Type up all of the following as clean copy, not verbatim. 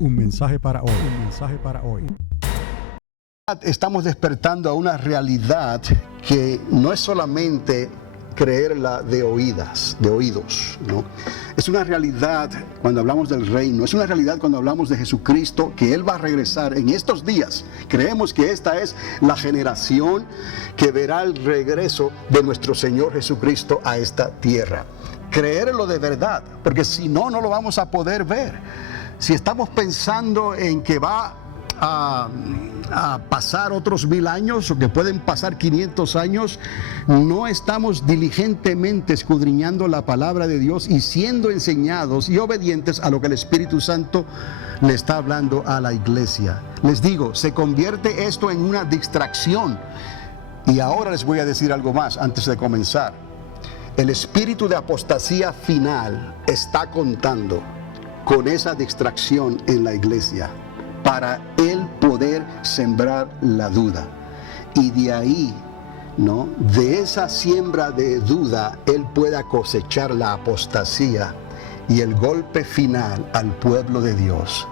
Un mensaje para hoy. Un mensaje para hoy. Estamos despertando a una realidad que no es solamente creerla de oídos, ¿no? Es una realidad cuando hablamos del reino, es una realidad cuando hablamos de Jesucristo, que Él va a regresar en estos días. Creemos que esta es la generación que verá el regreso de nuestro Señor Jesucristo a esta tierra. Creerlo de verdad, porque si no, no lo vamos a poder ver. Si estamos pensando en que va a pasar otros 1000 años o que pueden pasar 500 años, no estamos diligentemente escudriñando la palabra de Dios y siendo enseñados y obedientes a lo que el Espíritu Santo le está hablando a la iglesia. Les digo, se convierte esto en una distracción. Y ahora les voy a decir algo más antes de comenzar. El espíritu de apostasía final está contando con esa distracción en la iglesia para él poder sembrar la duda. Y de ahí, ¿no?, de esa siembra de duda, él pueda cosechar la apostasía y el golpe final al pueblo de Dios,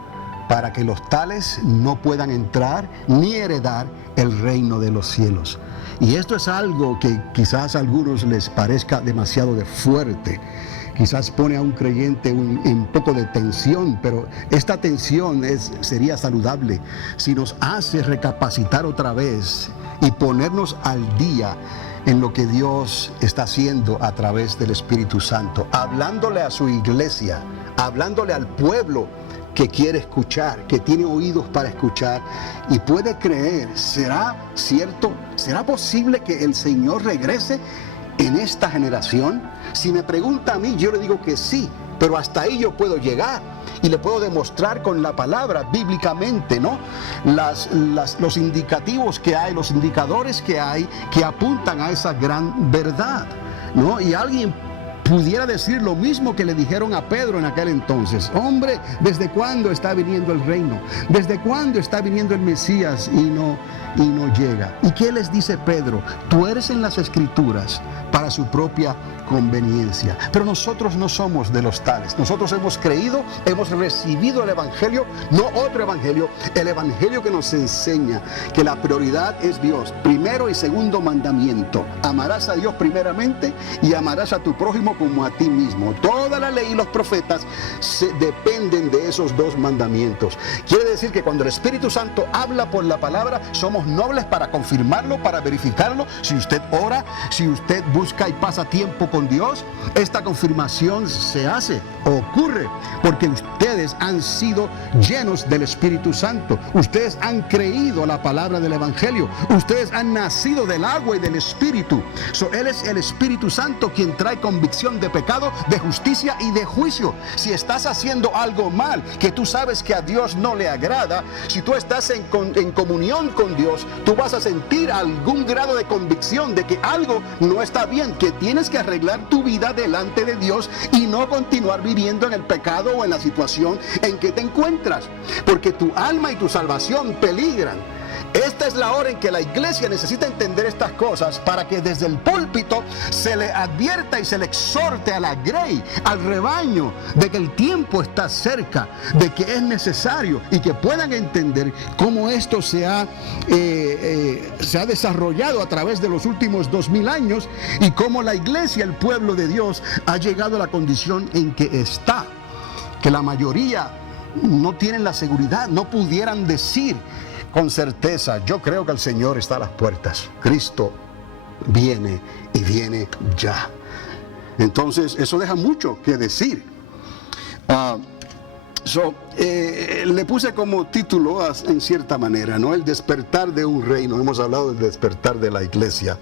para que los tales no puedan entrar ni heredar el reino de los cielos. Y esto es algo que quizás a algunos les parezca demasiado fuerte. Quizás pone a un creyente en poco de tensión, pero esta tensión sería saludable si nos hace recapacitar otra vez y ponernos al día en lo que Dios está haciendo a través del Espíritu Santo, hablándole a su iglesia, hablándole al pueblo que quiere escuchar, que tiene oídos para escuchar y puede creer. ¿Será cierto? ¿Será posible que el Señor regrese en esta generación? Si me pregunta a mí, yo le digo que sí, pero hasta ahí yo puedo llegar y le puedo demostrar con la palabra bíblicamente, ¿no?, los indicativos que hay, los indicadores que hay que apuntan a esa gran verdad, ¿no? Y alguien pudiera decir lo mismo que le dijeron a Pedro en aquel entonces: hombre, ¿desde cuándo está viniendo el reino? ¿Desde cuándo está viniendo el Mesías y no llega? ¿Y qué les dice Pedro? Tú eres en las Escrituras para su propia conveniencia. Pero nosotros no somos de los tales. Nosotros hemos creído, hemos recibido el Evangelio, no otro Evangelio, el Evangelio que nos enseña que la prioridad es Dios. Primero y segundo mandamiento: amarás a Dios primeramente y amarás a tu prójimo como a ti mismo. Toda la ley y los profetas dependen de esos dos mandamientos. Quiere decir que cuando el Espíritu Santo habla por la palabra, somos nobles para confirmarlo, para verificarlo. Si usted ora, si usted busca y pasa tiempo con Dios, esta confirmación se hace, ocurre, porque ustedes han sido llenos del Espíritu Santo. Ustedes han creído la palabra del Evangelio. Ustedes han nacido del agua y del Espíritu. Él es el Espíritu Santo quien trae convicción de pecado, de justicia y de juicio. Si estás haciendo algo mal que tú sabes que a Dios no le agrada, si tú estás en comunión con Dios, tú vas a sentir algún grado de convicción de que algo no está bien, que tienes que arreglar tu vida delante de Dios y no continuar viviendo en el pecado o en la situación en que te encuentras, porque tu alma y tu salvación peligran. Esta es la hora en que la iglesia necesita entender estas cosas para que desde el púlpito se le advierta y se le exhorte a la grey, al rebaño, de que el tiempo está cerca, de que es necesario, y que puedan entender cómo esto se ha desarrollado a través de los últimos 2000 años y cómo la iglesia, el pueblo de Dios, ha llegado a la condición en que está, que la mayoría no tienen la seguridad, no pudieran decir con certeza: yo creo que el Señor está a las puertas, Cristo viene y viene ya. Entonces eso deja mucho que decir. Le puse como título, en cierta manera, ¿no?, el despertar de un reino. Hemos hablado del despertar de la iglesia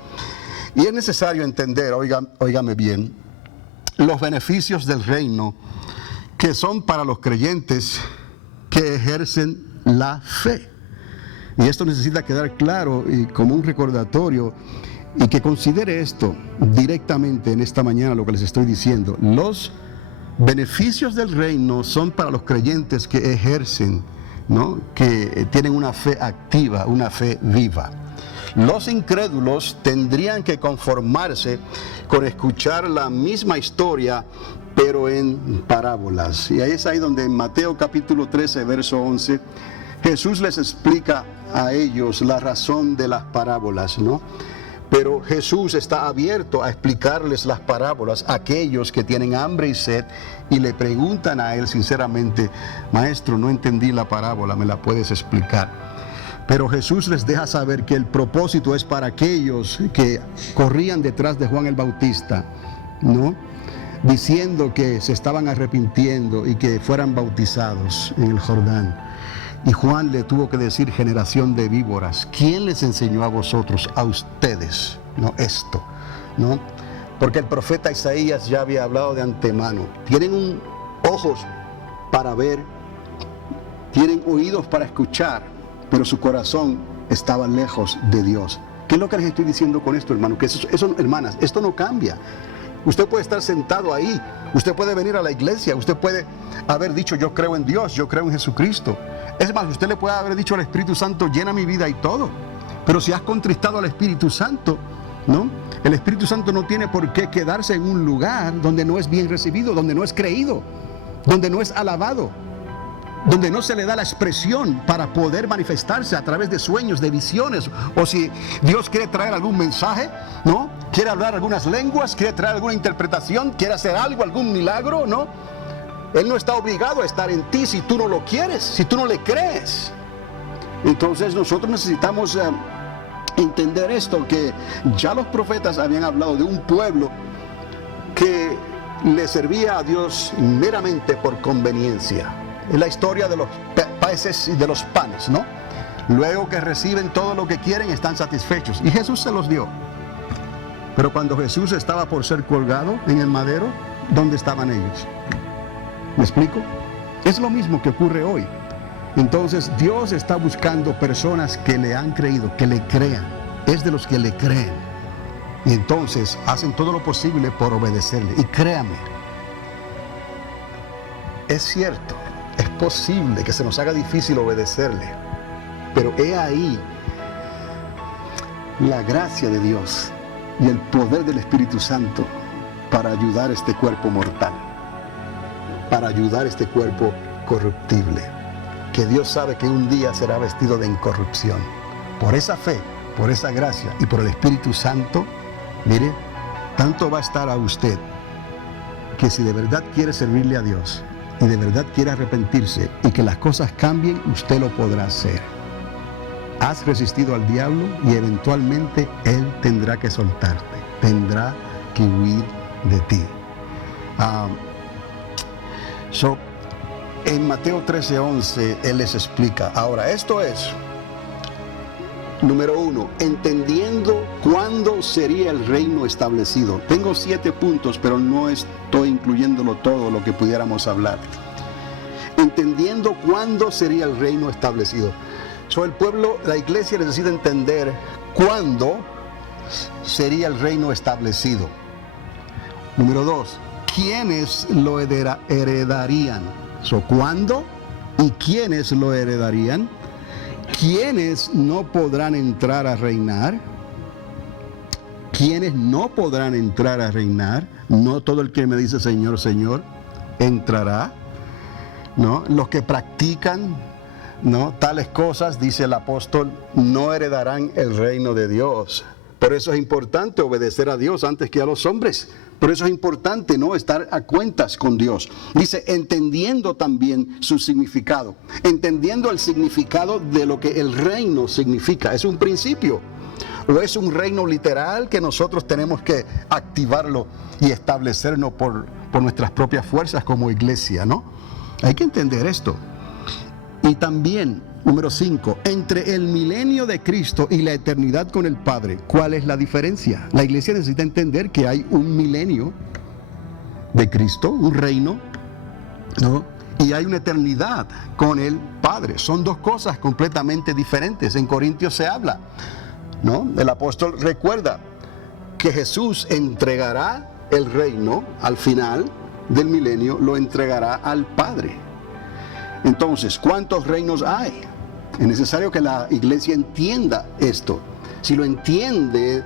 y es necesario entender, óigame bien, los beneficios del reino que son para los creyentes que ejercen la fe. Y esto necesita quedar claro y como un recordatorio, y que considere esto directamente en esta mañana lo que les estoy diciendo. Los beneficios del reino son para los creyentes que ejercen, ¿no?, que tienen una fe activa, una fe viva. Los incrédulos tendrían que conformarse con escuchar la misma historia, pero en parábolas. Y ahí es ahí donde en Mateo capítulo 13, verso 11, Jesús les explica a ellos la razón de las parábolas, ¿no? Pero Jesús está abierto a explicarles las parábolas a aquellos que tienen hambre y sed y le preguntan a Él sinceramente: Maestro, no entendí la parábola, ¿me la puedes explicar? Pero Jesús les deja saber que el propósito es para aquellos que corrían detrás de Juan el Bautista, ¿no? Diciendo que se estaban arrepintiendo y que fueran bautizados en el Jordán. Y Juan le tuvo que decir: generación de víboras, ¿quién les enseñó a vosotros, a ustedes, no esto? ¿No? Porque el profeta Isaías ya había hablado de antemano. Tienen ojos para ver, tienen oídos para escuchar, pero su corazón estaba lejos de Dios. ¿Qué es lo que les estoy diciendo con esto, hermano? Que eso, hermanas, esto no cambia. Usted puede estar sentado ahí, usted puede venir a la iglesia, usted puede haber dicho: yo creo en Dios, yo creo en Jesucristo. Es más, usted le puede haber dicho al Espíritu Santo: llena mi vida y todo. Pero si has contristado al Espíritu Santo, ¿no? El Espíritu Santo no tiene por qué quedarse en un lugar donde no es bien recibido, donde no es creído, donde no es alabado, donde no se le da la expresión para poder manifestarse a través de sueños, de visiones, o si Dios quiere traer algún mensaje, ¿no? Quiere hablar algunas lenguas, quiere traer alguna interpretación, quiere hacer algo, algún milagro, ¿no? Él no está obligado a estar en ti si tú no lo quieres, si tú no le crees. Entonces nosotros necesitamos entender esto, que ya los profetas habían hablado de un pueblo que le servía a Dios meramente por conveniencia. Es la historia de los peces y de los panes, ¿no? Luego que reciben todo lo que quieren, están satisfechos. Y Jesús se los dio. Pero cuando Jesús estaba por ser colgado en el madero, ¿dónde estaban ellos? ¿Me explico? Es lo mismo que ocurre hoy. Entonces Dios está buscando personas que le han creído, que le crean. Es de los que le creen. Y entonces hacen todo lo posible por obedecerle. Y créame, es cierto, es posible que se nos haga difícil obedecerle. Pero he ahí la gracia de Dios y el poder del Espíritu Santo para ayudar a este cuerpo mortal, para ayudar a este cuerpo corruptible, que Dios sabe que un día será vestido de incorrupción. Por esa fe, por esa gracia y por el Espíritu Santo, mire, tanto va a estar a usted que si de verdad quiere servirle a Dios y de verdad quiere arrepentirse y que las cosas cambien, usted lo podrá hacer. Has resistido al diablo y eventualmente él tendrá que soltarte, tendrá que huir de ti. En Mateo 13:11 él les explica. Ahora, esto es, número 1, entendiendo cuándo sería el reino establecido. Tengo 7 puntos, pero no estoy incluyéndolo todo lo que pudiéramos hablar. Entendiendo cuándo sería el reino establecido. El pueblo, la iglesia necesita entender cuándo sería el reino establecido. Número 2, ¿quiénes lo heredarían? ¿Cuándo y quiénes lo heredarían? ¿Quiénes no podrán entrar a reinar? ¿Quiénes no podrán entrar a reinar? No todo el que me dice Señor, Señor, entrará. ¿No? Los que practican, ¿no?, tales cosas, dice el apóstol, no heredarán el reino de Dios. Por eso es importante obedecer a Dios antes que a los hombres. Por eso es importante, ¿no?, estar a cuentas con Dios. Dice, entendiendo también su significado, entendiendo el significado de lo que el reino significa. Es un principio, o es un reino literal que nosotros tenemos que activarlo y establecernos por nuestras propias fuerzas como iglesia, ¿no? Hay que entender esto. Y también, número 5, entre el milenio de Cristo y la eternidad con el Padre, ¿cuál es la diferencia? La iglesia necesita entender que hay un milenio de Cristo, un reino, ¿no?, y hay una eternidad con el Padre. Son dos cosas completamente diferentes. En Corintios se habla, ¿no? El apóstol recuerda que Jesús entregará el reino al final del milenio, lo entregará al Padre. Entonces, ¿cuántos reinos hay? Es necesario que la iglesia entienda esto. si lo entiende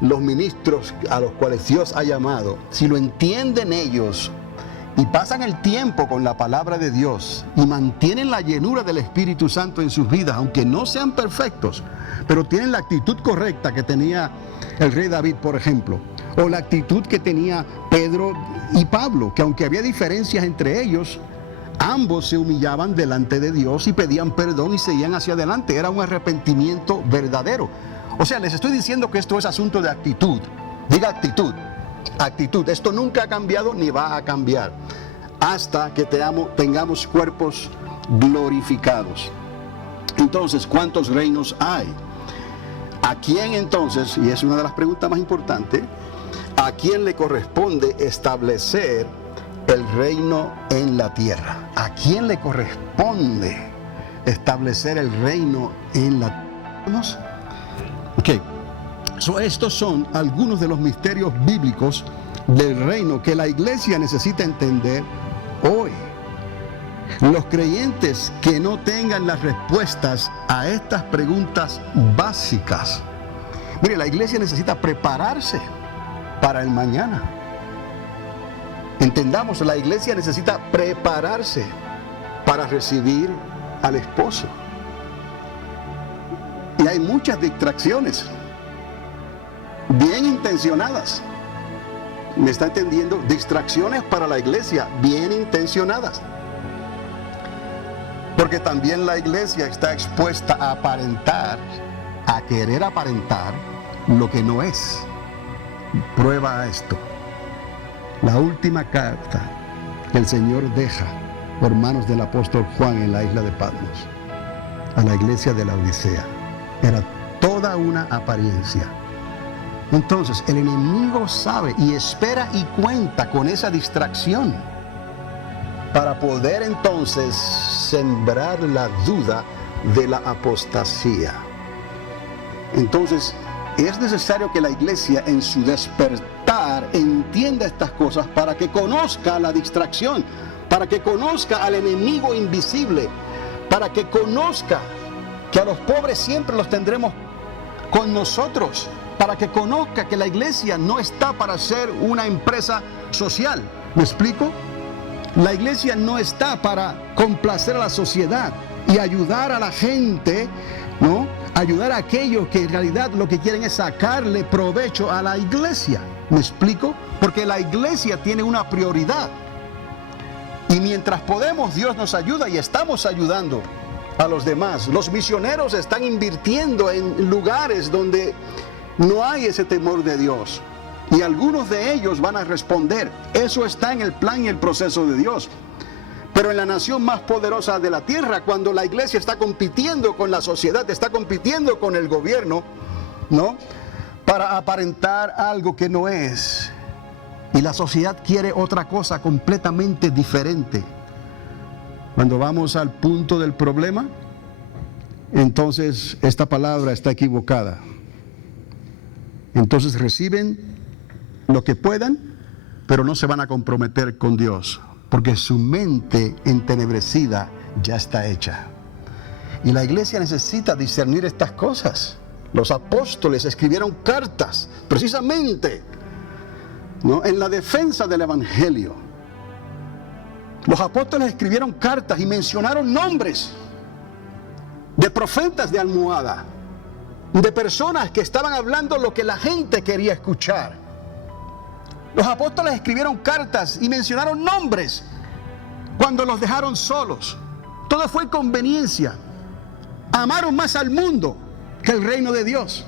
los ministros a los cuales Dios ha llamado, si lo entienden ellos y pasan el tiempo con la palabra de Dios y mantienen la llenura del Espíritu Santo en sus vidas, aunque no sean perfectos, pero tienen la actitud correcta que tenía el rey David, por ejemplo, o la actitud que tenía Pedro y Pablo, que aunque había diferencias entre ellos, ambos se humillaban delante de Dios y pedían perdón y seguían hacia adelante. Era un arrepentimiento verdadero. O sea, les estoy diciendo que esto es asunto de actitud. Diga actitud. Actitud. Esto nunca ha cambiado ni va a cambiar hasta que tengamos cuerpos glorificados. Entonces, ¿cuántos reinos hay? ¿A quién entonces, y es una de las preguntas más importantes, a quién le corresponde establecer el reino en la tierra? ¿A quién le corresponde establecer el reino en la tierra? Ok, estos son algunos de los misterios bíblicos del reino que la iglesia necesita entender hoy. Los creyentes que no tengan las respuestas a estas preguntas básicas, mire, la iglesia necesita prepararse para el mañana. Entendamos, la iglesia necesita prepararse para recibir al esposo. Y hay muchas distracciones, bien intencionadas. ¿Me está entendiendo? Distracciones para la iglesia, bien intencionadas. Porque también la iglesia está expuesta a aparentar, a querer aparentar lo que no es. Prueba a esto. La última carta que el Señor deja por manos del apóstol Juan en la isla de Patmos a la iglesia de la Odisea era toda una apariencia. Entonces el enemigo sabe y espera y cuenta con esa distracción para poder entonces sembrar la duda de la apostasía. Entonces es necesario que la iglesia en su despertar entienda estas cosas para que conozca la distracción, para que conozca al enemigo invisible, para que conozca que a los pobres siempre los tendremos con nosotros, para que conozca que la iglesia no está para ser una empresa social. ¿Me explico? La iglesia no está para complacer a la sociedad y ayudar a la gente, ¿no? Ayudar a aquellos que en realidad lo que quieren es sacarle provecho a la iglesia. ¿Me explico? Porque la iglesia tiene una prioridad. Y mientras podemos, Dios nos ayuda y estamos ayudando a los demás. Los misioneros están invirtiendo en lugares donde no hay ese temor de Dios. Y algunos de ellos van a responder. Eso está en el plan y el proceso de Dios. Pero en la nación más poderosa de la tierra, cuando la iglesia está compitiendo con la sociedad, está compitiendo con el gobierno, ¿no? Para aparentar algo que no es. Y la sociedad quiere otra cosa completamente diferente. Cuando vamos al punto del problema, entonces esta palabra está equivocada. Entonces reciben lo que puedan, pero no se van a comprometer con Dios, porque su mente entenebrecida ya está hecha. Y la iglesia necesita discernir estas cosas. Los apóstoles escribieron cartas, precisamente, ¿no?, en la defensa del evangelio. Los apóstoles escribieron cartas y mencionaron nombres de profetas de almohada, de personas que estaban hablando lo que la gente quería escuchar. Los apóstoles escribieron cartas y mencionaron nombres cuando los dejaron solos. Todo fue conveniencia. Amaron más al mundo que el reino de Dios.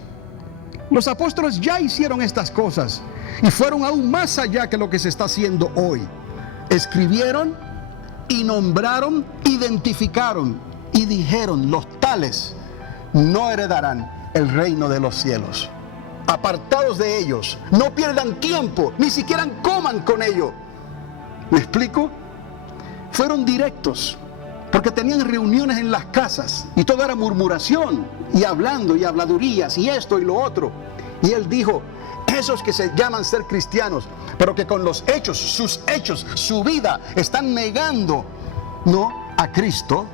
Los apóstoles ya hicieron estas cosas y fueron aún más allá que lo que se está haciendo hoy. Escribieron y nombraron, identificaron y dijeron: los tales no heredarán el reino de los cielos. Apartados de ellos, no pierdan tiempo, ni siquiera coman con ellos. ¿Me explico? Fueron directos, porque tenían reuniones en las casas y todo era murmuración y hablando y habladurías y esto y lo otro. Y él dijo: esos que se llaman ser cristianos, pero que con los hechos, su vida, están negando, ¿no?, a Cristo,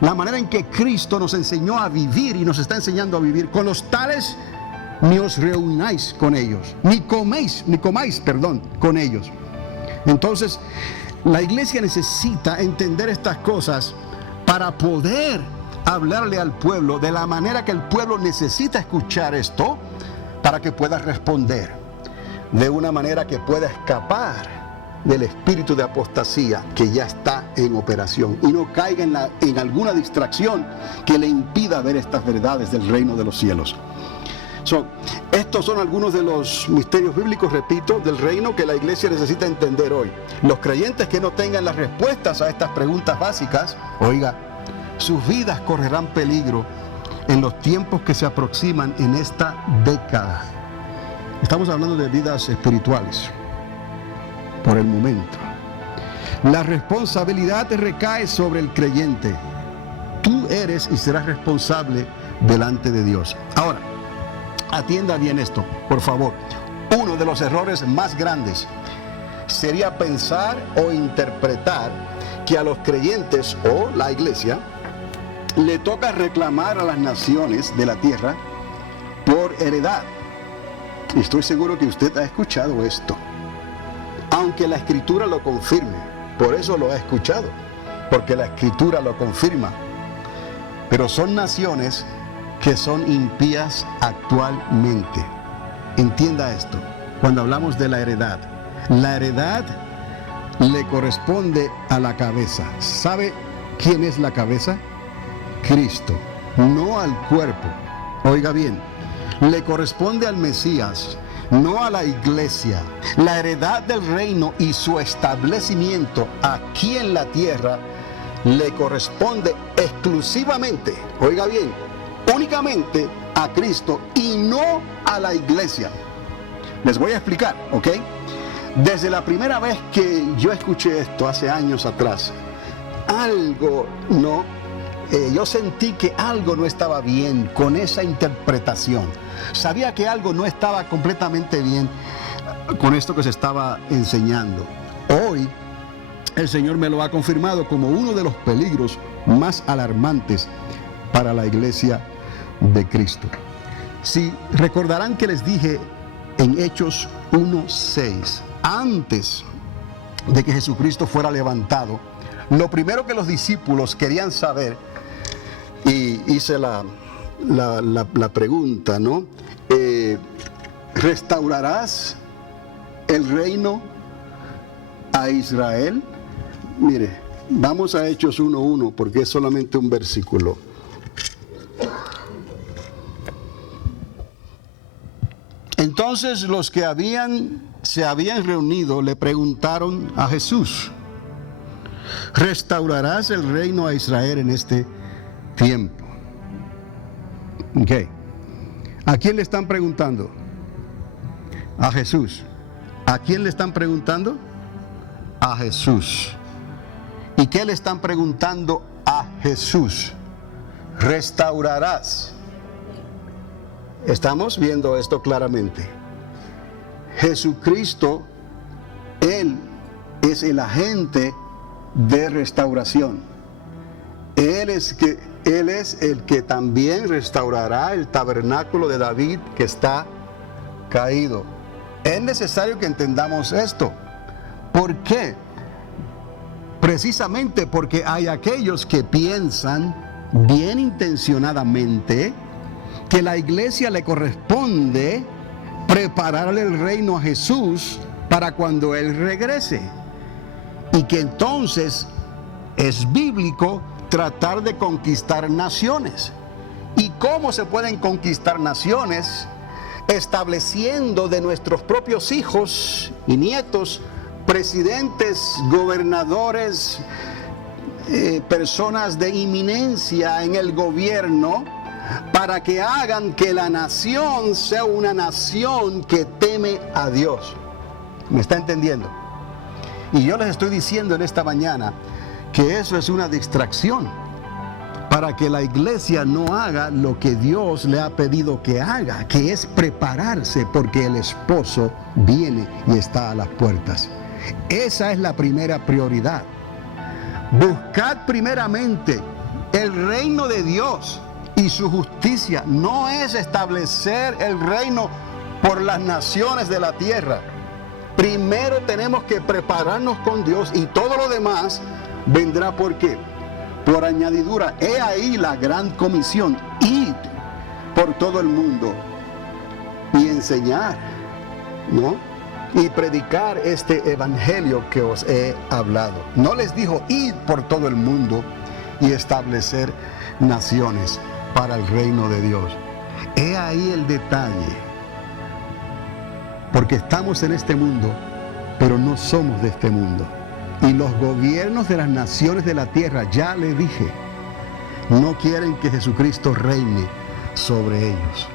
la manera en que Cristo nos enseñó a vivir y nos está enseñando a vivir. Con los tales ni os reunáis con ellos, ni comáis, con ellos. Entonces, la iglesia necesita entender estas cosas para poder hablarle al pueblo de la manera que el pueblo necesita escuchar esto, para que pueda responder de una manera que pueda escapar del espíritu de apostasía que ya está en operación y no caiga en alguna distracción que le impida ver estas verdades del reino de los cielos. Estos son algunos de los misterios bíblicos, repito, del reino que la iglesia necesita entender hoy. Los creyentes que no tengan las respuestas a estas preguntas básicas, oiga, sus vidas correrán peligro en los tiempos que se aproximan en esta década. Estamos hablando de vidas espirituales por el momento. La responsabilidad recae sobre el creyente. Tú eres y serás responsable delante de Dios. Ahora, atienda bien esto, por favor. Uno de los errores más grandes sería pensar o interpretar que a los creyentes o la iglesia le toca reclamar a las naciones de la tierra por heredad. Estoy seguro que usted ha escuchado esto, aunque la escritura lo confirme. Por eso lo ha escuchado, porque la escritura lo confirma. Pero son naciones que son impías actualmente. Entienda esto, cuando hablamos de la heredad le corresponde a la cabeza. ¿Sabe quién es la cabeza? Cristo, no al cuerpo. Oiga bien, le corresponde al Mesías, no a la iglesia. La heredad del reino y su establecimiento aquí en la tierra le corresponde exclusivamente, oiga bien, únicamente a Cristo y no a la iglesia. Les voy a explicar, ¿ok? Desde la primera vez que yo escuché esto hace años atrás, yo sentí que algo no estaba bien con esa interpretación. Sabía que algo no estaba completamente bien con esto que se estaba enseñando. Hoy el Señor me lo ha confirmado como uno de los peligros más alarmantes para la iglesia de Cristo. Si recordarán que les dije en Hechos 1:6, antes de que Jesucristo fuera levantado, lo primero que los discípulos querían saber, y hice la pregunta, ¿no? ¿Restaurarás el reino a Israel? Mire, vamos a Hechos 1:1 porque es solamente un versículo. Entonces los que se habían reunido le preguntaron a Jesús: ¿restaurarás el reino a Israel en este tiempo? Okay. ¿A quién le están preguntando? A Jesús. ¿A quién le están preguntando? A Jesús. ¿Y qué le están preguntando a Jesús? ¿Restaurarás? Estamos viendo esto claramente. Jesucristo, Él es el agente de restauración. Él es el que también restaurará el tabernáculo de David que está caído. Es necesario que entendamos esto. ¿Por qué? Precisamente porque hay aquellos que piensan bien intencionadamente que la iglesia le corresponde prepararle el reino a Jesús para cuando Él regrese, y que entonces es bíblico tratar de conquistar naciones. ¿Y cómo se pueden conquistar naciones? Estableciendo de nuestros propios hijos y nietos presidentes, gobernadores, personas de inminencia en el gobierno, para que hagan que la nación sea una nación que teme a Dios. ¿Me está entendiendo? Y yo les estoy diciendo en esta mañana que eso es una distracción para que la iglesia no haga lo que Dios le ha pedido que haga, que es prepararse porque el esposo viene y está a las puertas. Esa es la primera prioridad. Buscad primeramente el reino de Dios y su justicia no es establecer el reino por las naciones de la tierra. Primero tenemos que prepararnos con Dios y todo lo demás vendrá ¿por qué? Por añadidura. He ahí la gran comisión: id por todo el mundo y enseñar, ¿no? Y predicar este evangelio que os he hablado. No les dijo id por todo el mundo y establecer naciones para el reino de Dios. He ahí el detalle. Porque estamos en este mundo, pero no somos de este mundo. Y los gobiernos de las naciones de la tierra, ya le dije, no quieren que Jesucristo reine sobre ellos.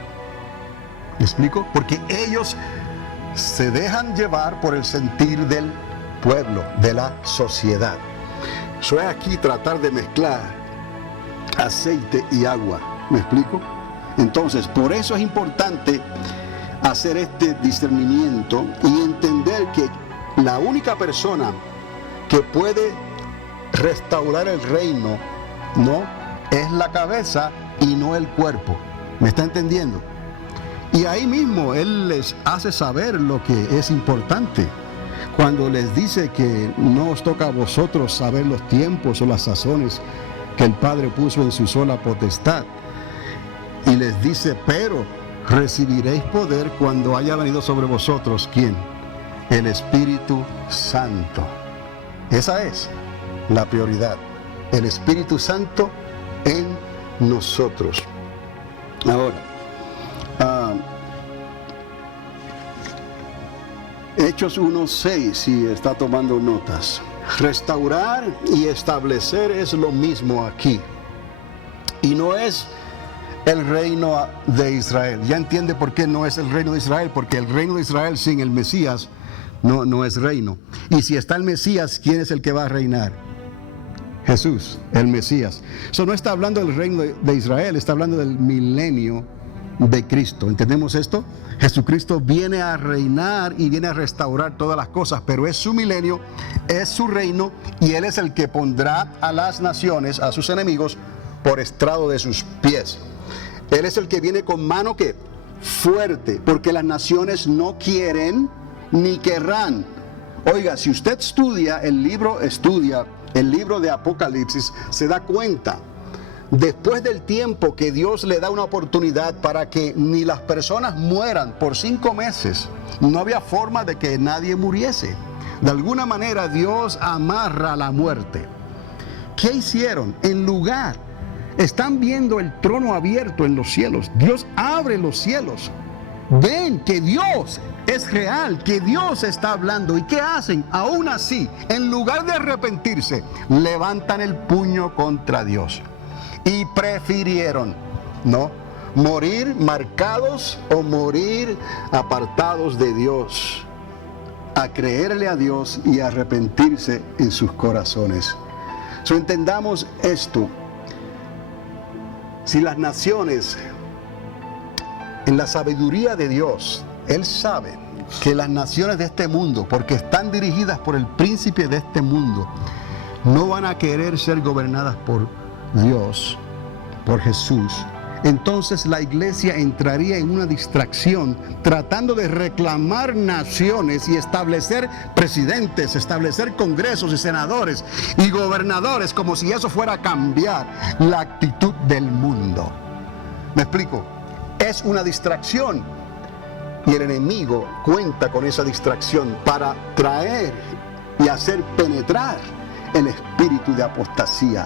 ¿Me explico? Porque ellos se dejan llevar por el sentir del pueblo, de la sociedad. Eso es aquí tratar de mezclar aceite y agua. ¿Me explico? Entonces, por eso es importante hacer este discernimiento y entender que la única persona que puede restaurar el reino, no es la cabeza y no el cuerpo. ¿Me está entendiendo? Y ahí mismo Él les hace saber lo que es importante. Cuando les dice que no os toca a vosotros saber los tiempos o las sazones que el Padre puso en su sola potestad. Y les dice, pero recibiréis poder cuando haya venido sobre vosotros, ¿quién? El Espíritu Santo. Esa es la prioridad. El Espíritu Santo en nosotros. Ahora, Hechos 1:6, si está tomando notas. Restaurar y establecer es lo mismo aquí. Y no es el reino de Israel. Ya entiende por qué no es el reino de Israel, porque el reino de Israel sin el Mesías no es reino. Y si está el Mesías, ¿quién es el que va a reinar? Jesús, el Mesías. Eso no está hablando del reino de Israel, está hablando del milenio de Cristo. ¿Entendemos esto? Jesucristo viene a reinar y viene a restaurar todas las cosas, pero es su milenio, es su reino, y Él es el que pondrá a las naciones, a sus enemigos, por estrado de sus pies. Él es el que viene con mano que fuerte, porque las naciones no quieren ni querrán. Oiga, si usted estudia el libro de Apocalipsis, se da cuenta, después del tiempo que Dios le da una oportunidad para que ni las personas mueran por 5 meses, no había forma de que nadie muriese. De alguna manera Dios amarra la muerte. ¿Qué hicieron? En lugar, están viendo el trono abierto en los cielos. Dios abre los cielos. Ven que Dios es real, que Dios está hablando. ¿Y qué hacen? Aún así, en lugar de arrepentirse, levantan el puño contra Dios. Y prefirieron, ¿no?, morir marcados o morir apartados de Dios, a creerle a Dios y arrepentirse en sus corazones. So, entendamos esto. Si las naciones, en la sabiduría de Dios, Él sabe que las naciones de este mundo, porque están dirigidas por el príncipe de este mundo, no van a querer ser gobernadas por Dios, por Jesús, entonces la iglesia entraría en una distracción tratando de reclamar naciones y establecer presidentes, establecer congresos y senadores y gobernadores, como si eso fuera a cambiar la actitud del mundo. ¿Me explico? Es una distracción y el enemigo cuenta con esa distracción para traer y hacer penetrar el espíritu de apostasía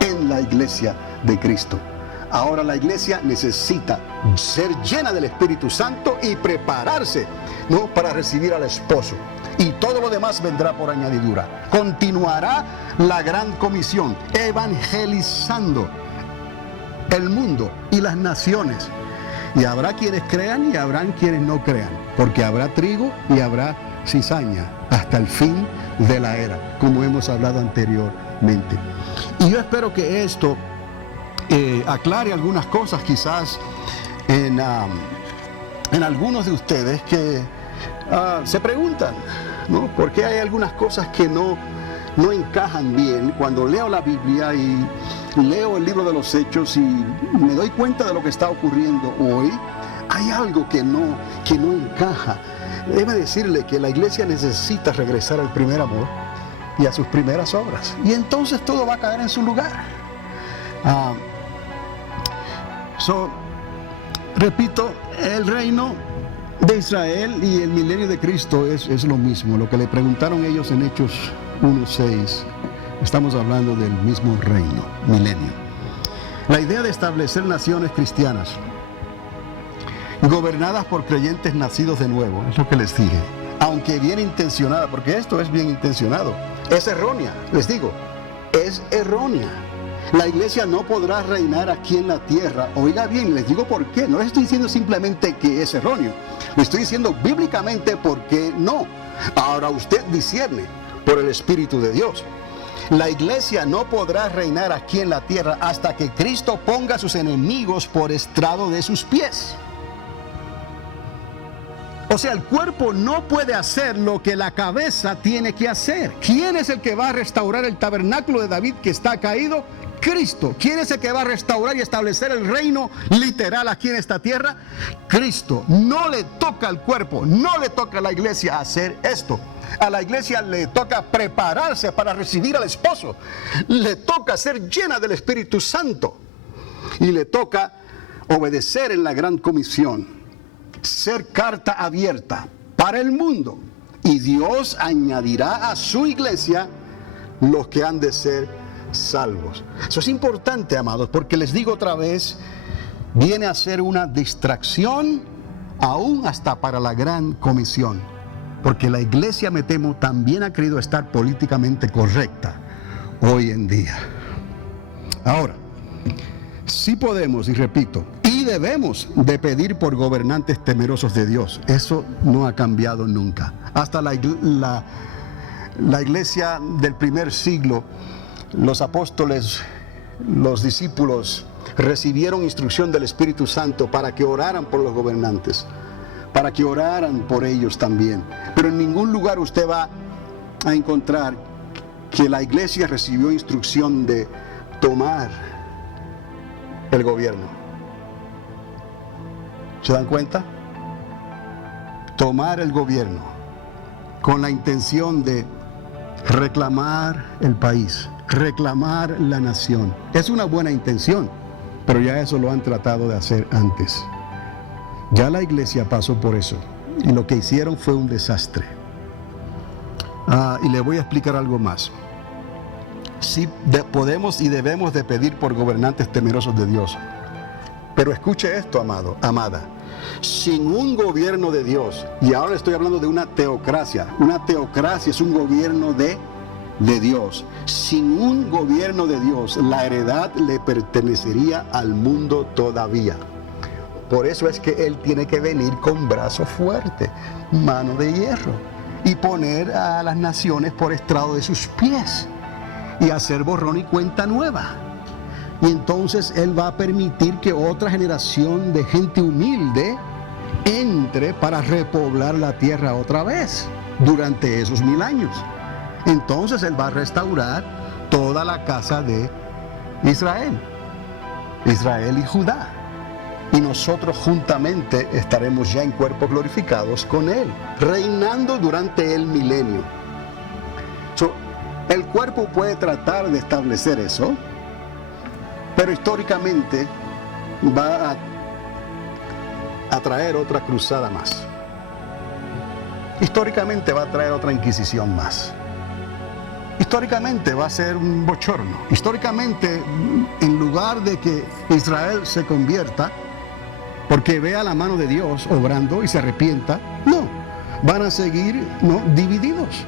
en la iglesia de Cristo. Ahora la iglesia necesita ser llena del Espíritu Santo y prepararse, ¿no?, para recibir al esposo. Y todo lo demás vendrá por añadidura. Continuará la gran comisión, evangelizando el mundo y las naciones. Y habrá quienes crean y habrán quienes no crean, porque habrá trigo y habrá cizaña hasta el fin de la era, como hemos hablado anteriormente. Y yo espero que esto aclare algunas cosas quizás en algunos de ustedes que se preguntan, ¿no?, por qué hay algunas cosas que no encajan bien cuando leo la Biblia y leo el libro de los Hechos y me doy cuenta de lo que está ocurriendo hoy, hay algo que no encaja. Debe decirle que la iglesia necesita regresar al primer amor y a sus primeras obras. Y entonces todo va a caer en su lugar. Repito, el reino de Israel y el milenio de Cristo es lo mismo. Lo que le preguntaron ellos en Hechos 1:6, estamos hablando del mismo reino, milenio. La idea de establecer naciones cristianas gobernadas por creyentes nacidos de nuevo, es lo que les dije, aunque bien intencionada, porque esto es bien intencionado, es errónea, les digo, es errónea. La iglesia no podrá reinar aquí en la tierra. Oiga bien, les digo por qué. No les estoy diciendo simplemente que es erróneo. Le estoy diciendo bíblicamente por qué no. Ahora usted discierne por el Espíritu de Dios. La iglesia no podrá reinar aquí en la tierra hasta que Cristo ponga a sus enemigos por estrado de sus pies. O sea, el cuerpo no puede hacer lo que la cabeza tiene que hacer. ¿Quién es el que va a restaurar el tabernáculo de David que está caído? Cristo. ¿Quién es el que va a restaurar y establecer el reino literal aquí en esta tierra? Cristo. No le toca al cuerpo, no le toca a la iglesia hacer esto. A la iglesia le toca prepararse para recibir al esposo. Le toca ser llena del Espíritu Santo. Y le toca obedecer en la gran comisión. Ser carta abierta para el mundo. Y Dios añadirá a su iglesia los que han de ser salvos. Eso es importante, amados, porque les digo otra vez, viene a ser una distracción aún hasta para la gran comisión, porque la iglesia, me temo, también ha querido estar políticamente correcta hoy en día. Ahora, sí podemos, y repito, y debemos de pedir por gobernantes temerosos de Dios. Eso no ha cambiado nunca. Hasta la iglesia del primer siglo, los apóstoles, los discípulos recibieron instrucción del Espíritu Santo para que oraran por los gobernantes, para que oraran por ellos también. Pero en ningún lugar usted va a encontrar que la iglesia recibió instrucción de tomar el gobierno. ¿Se dan cuenta? Tomar el gobierno con la intención de reclamar el país, reclamar la nación. Es una buena intención, pero ya eso lo han tratado de hacer antes. Ya la iglesia pasó por eso y lo que hicieron fue un desastre. Y le voy a explicar algo más. Sí, podemos y debemos de pedir por gobernantes temerosos de Dios. Pero escuche esto, amado, amada. Sin un gobierno de Dios, y ahora estoy hablando de una teocracia es un gobierno de Dios. Sin un gobierno de Dios, la heredad le pertenecería al mundo todavía. Por eso es que Él tiene que venir con brazo fuerte, mano de hierro, y poner a las naciones por estrado de sus pies, y hacer borrón y cuenta nueva. Y entonces Él va a permitir que otra generación de gente humilde entre para repoblar la tierra otra vez durante esos 1000 años. Entonces Él va a restaurar toda la casa de Israel y Judá. Y nosotros juntamente estaremos ya en cuerpos glorificados con Él, reinando durante el milenio. El cuerpo puede tratar de establecer eso, pero históricamente va a traer otra cruzada más. Históricamente va a traer otra inquisición más. Históricamente va a ser un bochorno. Históricamente, en lugar de que Israel se convierta, porque vea la mano de Dios obrando y se arrepienta, no, van a seguir divididos.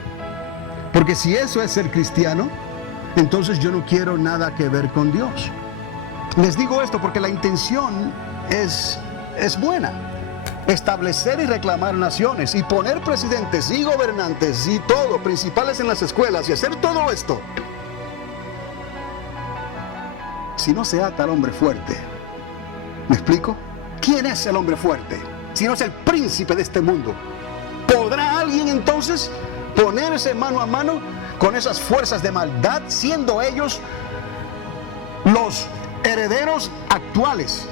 Porque si eso es ser cristiano, entonces yo no quiero nada que ver con Dios. Les digo esto porque la intención es buena. Establecer y reclamar naciones y poner presidentes y gobernantes y todo, principales en las escuelas y hacer todo esto. Si no se ata al hombre fuerte, ¿me explico? ¿Quién es el hombre fuerte? Si no es el príncipe de este mundo. ¿Podrá alguien entonces ponerse mano a mano con esas fuerzas de maldad, siendo ellos los herederos actuales,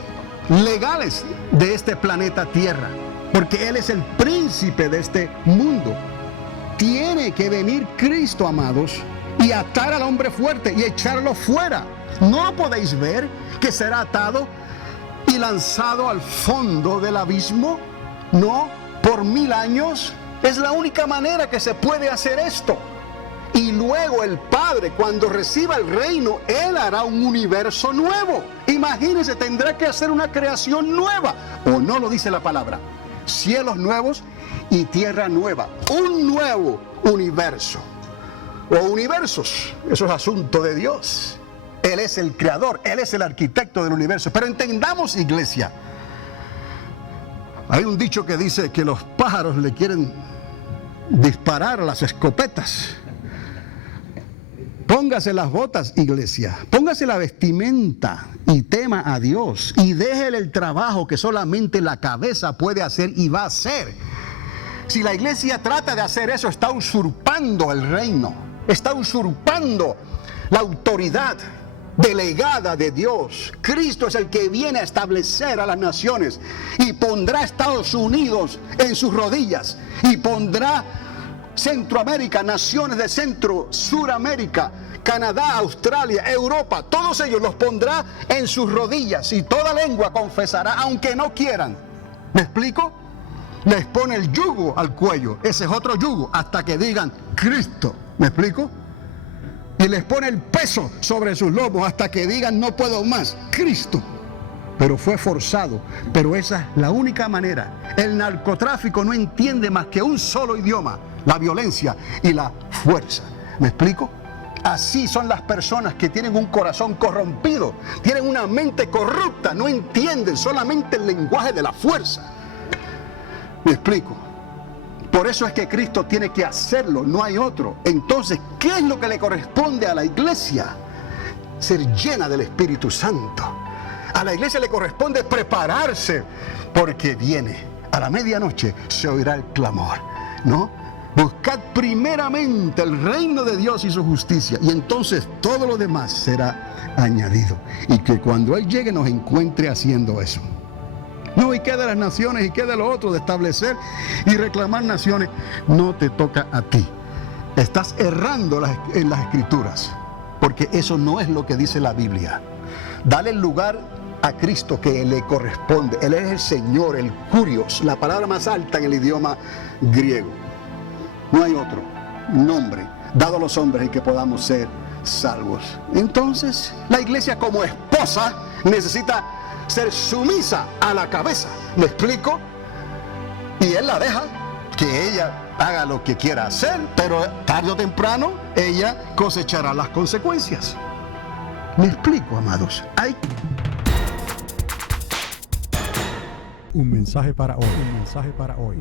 legales de este planeta Tierra, porque Él es el príncipe de este mundo. Tiene que venir Cristo, amados, y atar al hombre fuerte y echarlo fuera. ¿No podéis ver que será atado y lanzado al fondo del abismo? No, por 1000 años. Es la única manera que se puede hacer esto. Y luego el Padre, cuando reciba el reino, Él hará un universo nuevo. Imagínense, tendrá que hacer una creación nueva. ¿O no lo dice la palabra? Cielos nuevos y tierra nueva. Un nuevo universo. O universos. Eso es asunto de Dios. Él es el creador. Él es el arquitecto del universo. Pero entendamos, iglesia. Hay un dicho que dice que los pájaros le quieren disparar a las escopetas. Póngase las botas, iglesia, póngase la vestimenta y tema a Dios y déjele el trabajo que solamente la cabeza puede hacer y va a hacer. Si la iglesia trata de hacer eso, está usurpando el reino, está usurpando la autoridad delegada de Dios. Cristo es el que viene a establecer a las naciones y pondrá a Estados Unidos en sus rodillas y pondrá Centroamérica, naciones de Centro, Suramérica, Canadá, Australia, Europa, todos ellos los pondrá en sus rodillas y toda lengua confesará, aunque no quieran. ¿Me explico? Les pone el yugo al cuello, ese es otro yugo, hasta que digan Cristo. ¿Me explico? Y les pone el peso sobre sus lomos hasta que digan no puedo más, Cristo. Pero fue forzado, pero esa es la única manera. El narcotráfico no entiende más que un solo idioma: la violencia y la fuerza. ¿Me explico? Así son las personas que tienen un corazón corrompido, tienen una mente corrupta, no entienden solamente el lenguaje de la fuerza. ¿Me explico? Por eso es que Cristo tiene que hacerlo, no hay otro. Entonces, ¿qué es lo que le corresponde a la iglesia? Ser llena del Espíritu Santo. A la iglesia le corresponde prepararse, porque viene. A la medianoche se oirá el clamor, ¿no? Buscad primeramente el reino de Dios y su justicia, y entonces todo lo demás será añadido. Y que cuando Él llegue nos encuentre haciendo eso. No, y queda las naciones y queda lo otro de establecer y reclamar naciones. No te toca a ti. Estás errando en las escrituras, porque eso no es lo que dice la Biblia. Dale el lugar a Cristo que le corresponde. Él es el Señor, el Kurios, la palabra más alta en el idioma griego. No hay otro nombre dado a los hombres en que podamos ser salvos. Entonces, la iglesia como esposa necesita ser sumisa a la cabeza. ¿Me explico? Y Él la deja que ella haga lo que quiera hacer, pero tarde o temprano ella cosechará las consecuencias. ¿Me explico, amados? Un mensaje para hoy. Un mensaje para hoy.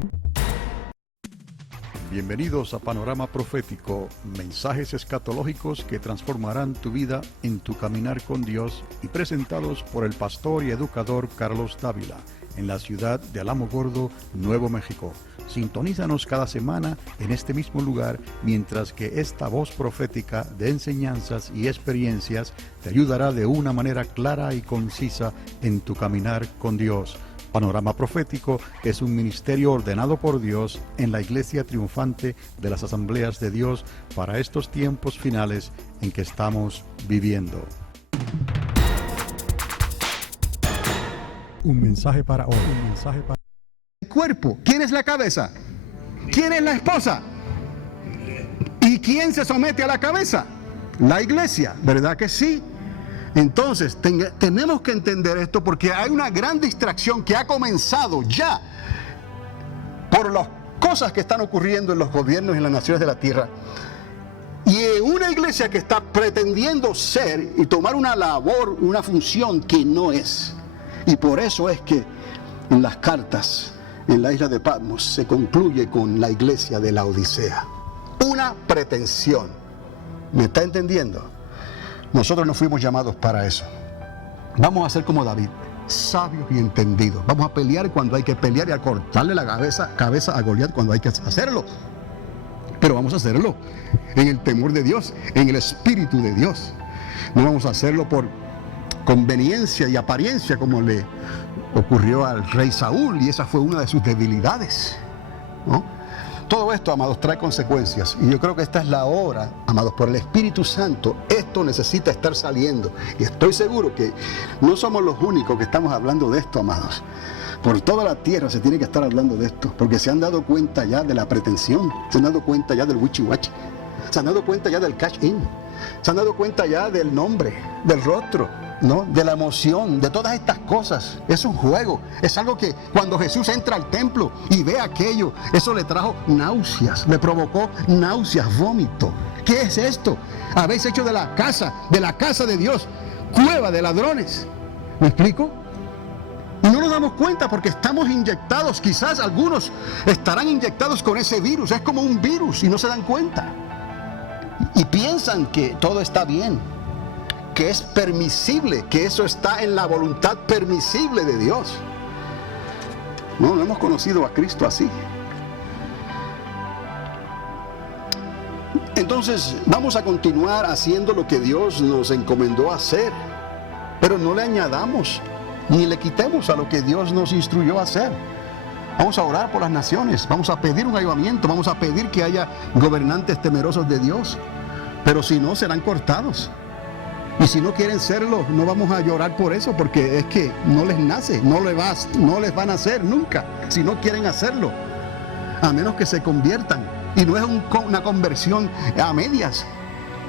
Bienvenidos a Panorama Profético, mensajes escatológicos que transformarán tu vida en tu caminar con Dios, y presentados por el pastor y educador Carlos Dávila, en la ciudad de Alamogordo, Nuevo México. Sintonízanos cada semana en este mismo lugar, mientras que esta voz profética de enseñanzas y experiencias te ayudará de una manera clara y concisa en tu caminar con Dios. Panorama Profético es un ministerio ordenado por Dios en la Iglesia Triunfante de las Asambleas de Dios para estos tiempos finales en que estamos viviendo. Un mensaje para hoy. Un mensaje para El cuerpo. ¿Quién es la cabeza? ¿Quién es la esposa? ¿Y quién se somete a la cabeza? La iglesia, ¿verdad que sí? Entonces, tenemos que entender esto, porque hay una gran distracción que ha comenzado ya por las cosas que están ocurriendo en los gobiernos y en las naciones de la tierra. Y una iglesia que está pretendiendo ser y tomar una labor, una función que no es. Y por eso es que en las cartas, en la isla de Patmos, se concluye con la iglesia de la Odisea. Una pretensión. ¿Me está entendiendo? Nosotros no fuimos llamados para eso. Vamos a ser como David, sabios y entendidos. Vamos a pelear cuando hay que pelear y a cortarle la cabeza a Goliat cuando hay que hacerlo. Pero vamos a hacerlo en el temor de Dios, en el Espíritu de Dios. No vamos a hacerlo por conveniencia y apariencia, como le ocurrió al rey Saúl, y esa fue una de sus debilidades, ¿no? Todo esto, amados, trae consecuencias, y yo creo que esta es la hora, amados, por el Espíritu Santo, esto necesita estar saliendo, y estoy seguro que no somos los únicos que estamos hablando de esto, amados. Por toda la tierra se tiene que estar hablando de esto, porque se han dado cuenta ya de la pretensión, se han dado cuenta ya del wichi-wachi, se han dado cuenta ya del cash-in, se han dado cuenta ya del nombre, del rostro, ¿no? De la emoción, de todas estas cosas. Es un juego, es algo que cuando Jesús entra al templo y ve aquello, eso le trajo náuseas, le provocó náuseas, vómito. ¿Qué es esto? Habéis hecho de la casa de Dios, cueva de ladrones. ¿Me explico? Y no nos damos cuenta porque estamos inyectados, quizás algunos estarán inyectados con ese virus, es como un virus y no se dan cuenta. Y piensan que todo está bien, que es permisible, que eso está en la voluntad permisible de Dios. No hemos conocido a Cristo así. Entonces vamos a continuar haciendo lo que Dios nos encomendó hacer, pero no le añadamos ni le quitemos a lo que Dios nos instruyó a hacer. Vamos a orar por las naciones, vamos a pedir un avivamiento, vamos a pedir que haya gobernantes temerosos de Dios, pero si no, serán cortados. Y si no quieren serlo, no vamos a llorar por eso, porque es que no les nace, no les van a hacer nunca, si no quieren hacerlo, a menos que se conviertan. Y no es una conversión a medias,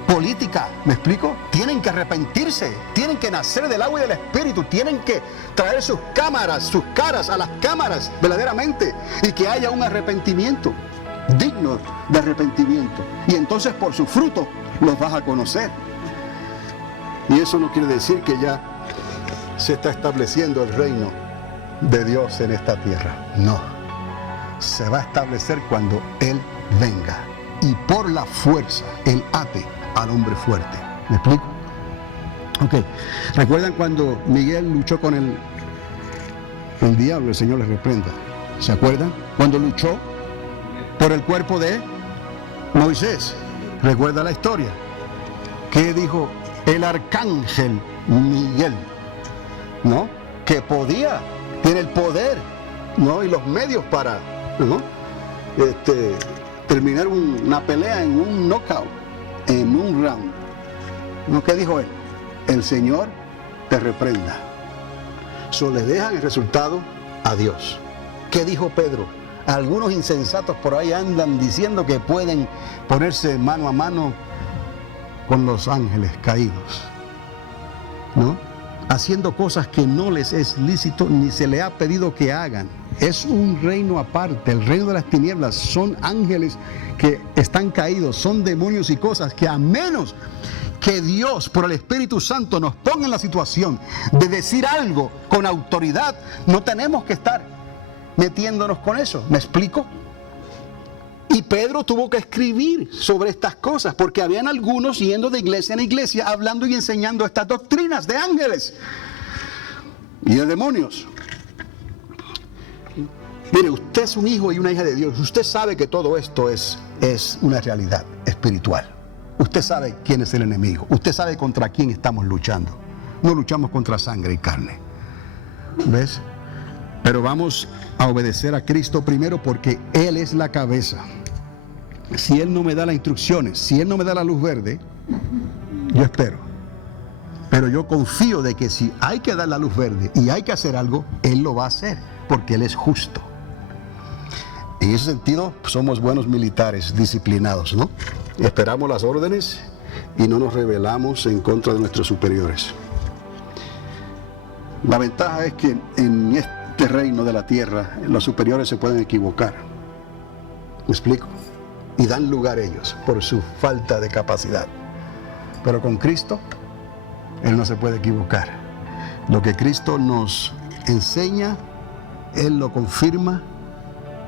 política, ¿me explico? Tienen que arrepentirse, tienen que nacer del agua y del Espíritu, tienen que traer sus caras a las cámaras verdaderamente, y que haya un arrepentimiento digno de arrepentimiento. Y entonces por su fruto los vas a conocer. Y eso no quiere decir que ya se está estableciendo el reino de Dios en esta tierra. No. Se va a establecer cuando Él venga. Y por la fuerza, Él ate al hombre fuerte. ¿Me explico? Ok. ¿Recuerdan cuando Miguel luchó con el diablo? El Señor les reprenda. ¿Se acuerdan? Cuando luchó por el cuerpo de Moisés. ¿Recuerda la historia? ¿Qué dijo el arcángel Miguel? ¿No? Que tiene el poder, ¿no? Y los medios para, ¿no? Terminar una pelea en un knockout, en un round. ¿No? ¿Qué dijo él? El Señor te reprenda. Le dejan el resultado a Dios. ¿Qué dijo Pedro? Algunos insensatos por ahí andan diciendo que pueden ponerse mano a mano con los ángeles caídos, ¿no? Haciendo cosas que no les es lícito ni se le ha pedido que hagan. Es un reino aparte, el reino de las tinieblas. Son ángeles que están caídos, son demonios y cosas que, a menos que Dios por el Espíritu Santo nos ponga en la situación de decir algo con autoridad, no tenemos que estar metiéndonos con eso. ¿Me explico? Y Pedro tuvo que escribir sobre estas cosas, porque habían algunos yendo de iglesia en iglesia, hablando y enseñando estas doctrinas de ángeles y de demonios. Mire, usted es un hijo y una hija de Dios. Usted sabe que todo esto es una realidad espiritual. Usted sabe quién es el enemigo. Usted sabe contra quién estamos luchando. No luchamos contra sangre y carne. ¿Ves? Pero vamos a obedecer a Cristo primero, porque Él es la cabeza. Si Él no me da las instrucciones, si Él no me da la luz verde, yo espero. Pero yo confío de que si hay que dar la luz verde y hay que hacer algo, Él lo va a hacer, porque Él es justo. En ese sentido, somos buenos militares, disciplinados, ¿no? Esperamos las órdenes y no nos rebelamos en contra de nuestros superiores. La ventaja es que en este reino de la tierra, los superiores se pueden equivocar. ¿Me explico? Y dan lugar ellos por su falta de capacidad. Pero con Cristo, Él no se puede equivocar. Lo que Cristo nos enseña, Él lo confirma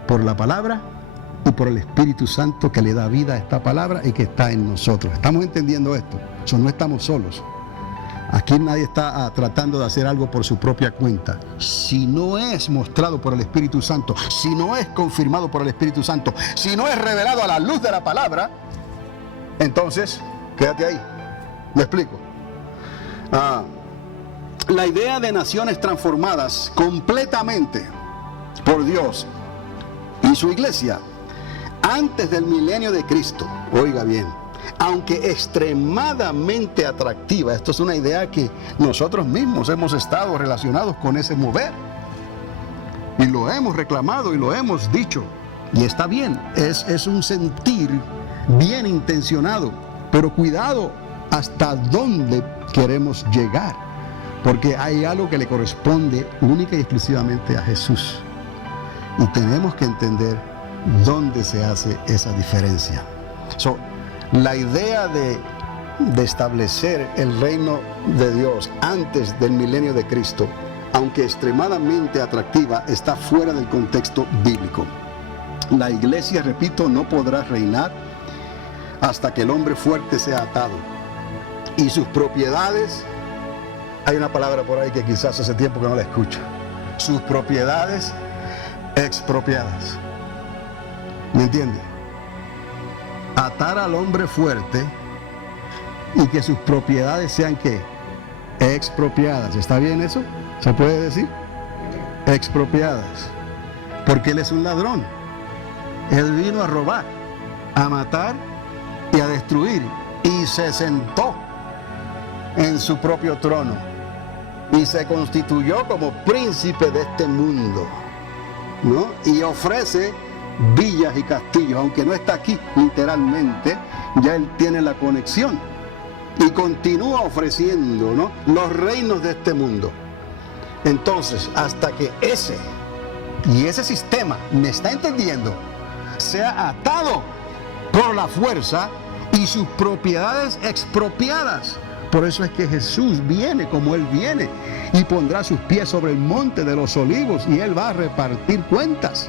por la palabra y por el Espíritu Santo, que le da vida a esta palabra y que está en nosotros. ¿Estamos entendiendo esto? No estamos solos. Aquí nadie está tratando de hacer algo por su propia cuenta. Si no es mostrado por el Espíritu Santo, si no es confirmado por el Espíritu Santo, si no es revelado a la luz de la palabra, entonces quédate ahí. ¿Me explico? la idea de naciones transformadas completamente por Dios y su iglesia antes del milenio de Cristo, oiga bien, aunque extremadamente atractiva, esto es una idea que nosotros mismos hemos estado relacionados con ese mover y lo hemos reclamado y lo hemos dicho, y está bien, es un sentir bien intencionado, pero cuidado hasta dónde queremos llegar, porque hay algo que le corresponde única y exclusivamente a Jesús, y tenemos que entender dónde se hace esa diferencia. La idea de establecer el reino de Dios antes del milenio de Cristo, aunque extremadamente atractiva, está fuera del contexto bíblico. La iglesia, repito, no podrá reinar hasta que el hombre fuerte sea atado. Y sus propiedades, hay una palabra por ahí que quizás hace tiempo que no la escucho, sus propiedades expropiadas. ¿Me entiende? Atar al hombre fuerte y que sus propiedades sean ¿qué? Expropiadas. ¿Está bien eso? ¿Se puede decir? Expropiadas. Porque él es un ladrón. Él vino a robar, a matar y a destruir. Y se sentó en su propio trono. Y se constituyó como príncipe de este mundo, ¿no? Y ofrece villas y castillos, aunque no está aquí literalmente, ya él tiene la conexión y continúa ofreciendo, ¿no?, los reinos de este mundo. Entonces, hasta que ese sistema, ¿me está entendiendo?, sea atado por la fuerza y sus propiedades expropiadas. Por eso es que Jesús viene como Él viene y pondrá sus pies sobre el monte de los olivos y Él va a repartir cuentas.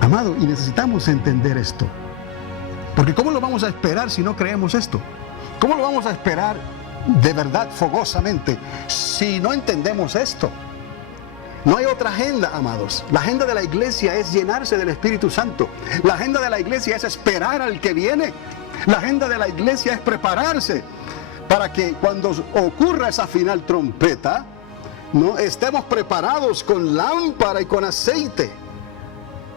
Amado, y necesitamos entender esto, porque ¿cómo lo vamos a esperar si no creemos esto? ¿Cómo lo vamos a esperar de verdad fogosamente si no entendemos esto? No hay otra agenda, amados. La agenda de la iglesia es llenarse del Espíritu Santo. La agenda de la iglesia es esperar al que viene. La agenda de la iglesia es prepararse para que cuando ocurra esa final trompeta, no estemos preparados con lámpara y con aceite.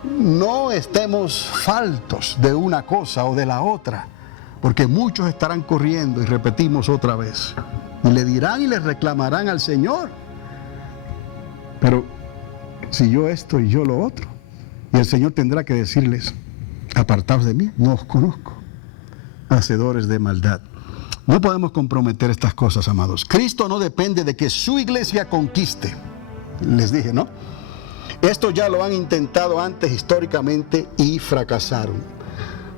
No estemos faltos de una cosa o de la otra, porque muchos estarán corriendo, y repetimos otra vez, y le dirán y le reclamarán al Señor: pero si yo esto y yo lo otro. Y el Señor tendrá que decirles: apartaos de mí, no os conozco, hacedores de maldad. No podemos comprometer estas cosas, amados. Cristo no depende de que su iglesia conquiste. Les dije, ¿no? Esto ya lo han intentado antes históricamente y fracasaron,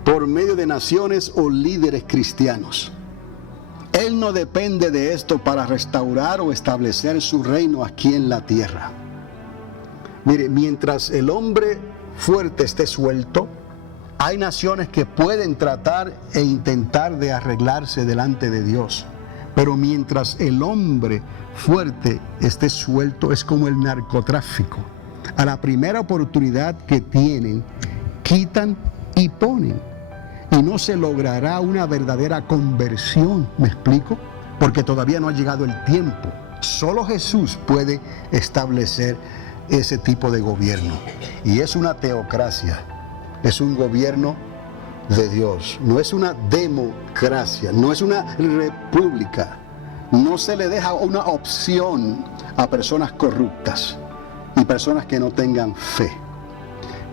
por medio de naciones o líderes cristianos. Él no depende de esto para restaurar o establecer su reino aquí en la tierra. Mire, mientras el hombre fuerte esté suelto, hay naciones que pueden tratar e intentar de arreglarse delante de Dios. Pero mientras el hombre fuerte esté suelto, es como el narcotráfico. A la primera oportunidad que tienen, quitan y ponen. Y no se logrará una verdadera conversión, ¿me explico? Porque todavía no ha llegado el tiempo. Solo Jesús puede establecer ese tipo de gobierno. Y es una teocracia, es un gobierno de Dios. No es una democracia, no es una república. No se le deja una opción a personas corruptas y personas que no tengan fe.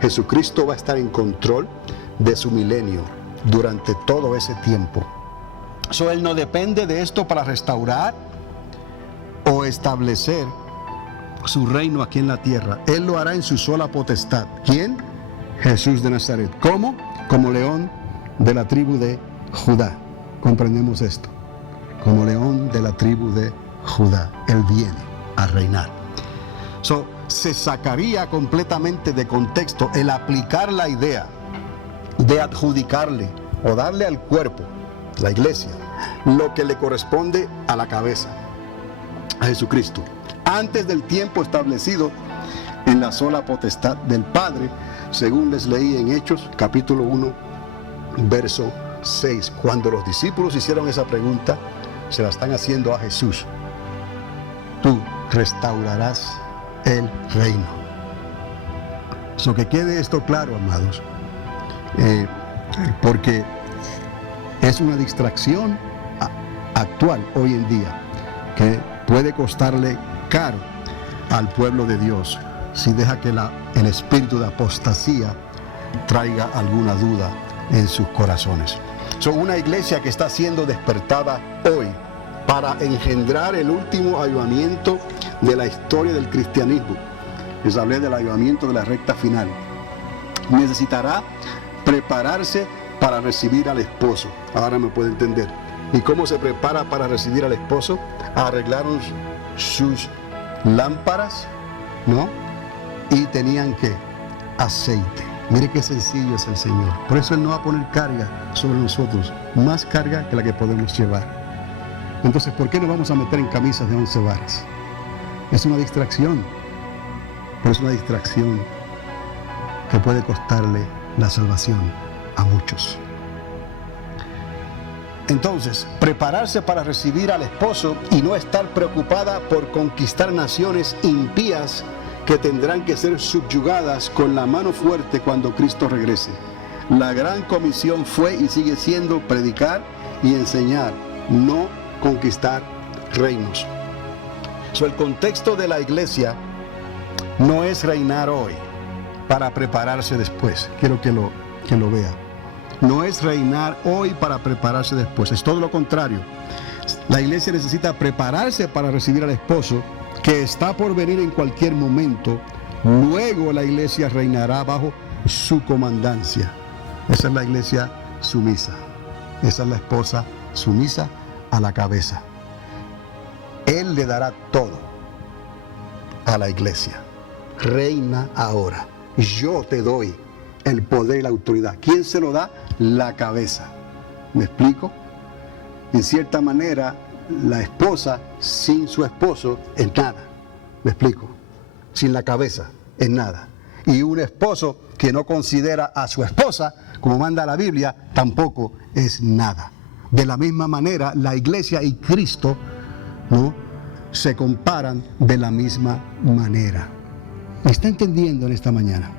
Jesucristo va a estar en control de su milenio durante todo ese tiempo. Él no depende de esto para restaurar o establecer su reino aquí en la tierra. Él lo hará en su sola potestad. ¿Quién? Jesús de Nazaret. ¿Cómo? Como león de la tribu de Judá. ¿Comprendemos esto? Como león de la tribu de Judá. Él viene a reinar. Se sacaría completamente de contexto el aplicar la idea de adjudicarle o darle al cuerpo, la iglesia, lo que le corresponde a la cabeza, a Jesucristo, antes del tiempo establecido en la sola potestad del Padre, según les leí en Hechos, capítulo 1, verso 6. Cuando los discípulos hicieron esa pregunta, se la están haciendo a Jesús. tú restaurarás el reino. So que quede esto claro, amados, porque es una distracción actual hoy en día que puede costarle caro al pueblo de Dios si deja que el espíritu de apostasía traiga alguna duda en sus corazones. Son una iglesia que está siendo despertada hoy para engendrar el último avivamiento de la historia del cristianismo. Les hablé del avivamiento de la recta final. Necesitará prepararse para recibir al esposo. Ahora me puede entender. ¿Y cómo se prepara para recibir al esposo? Arreglaron sus lámparas, ¿no? Y tenían que aceite. Mire qué sencillo es el Señor. Por eso Él no va a poner carga sobre nosotros, más carga que la que podemos llevar. Entonces, ¿por qué nos vamos a meter en camisas de 11 varas? Es una distracción, pero es una distracción que puede costarle la salvación a muchos. Entonces, prepararse para recibir al esposo y no estar preocupada por conquistar naciones impías que tendrán que ser subyugadas con la mano fuerte cuando Cristo regrese. La gran comisión fue y sigue siendo predicar y enseñar, no conquistar reinos. El contexto de la iglesia no es reinar hoy para prepararse después. Quiero que lo vea. No es reinar hoy para prepararse después, es todo lo contrario. La iglesia necesita prepararse para recibir al esposo que está por venir en cualquier momento. Luego la iglesia reinará bajo su comandancia. Esa es la iglesia sumisa. Esa es la esposa sumisa a la cabeza. Él le dará todo a la iglesia. Reina ahora. Yo te doy el poder y la autoridad. ¿Quién se lo da? La cabeza. ¿Me explico? En cierta manera, la esposa sin su esposo es nada. ¿Me explico? Sin la cabeza es nada. Y un esposo que no considera a su esposa, como manda la Biblia, tampoco es nada. De la misma manera, la iglesia y Cristo, ¿no?, se comparan de la misma manera. ¿Me está entendiendo en esta mañana?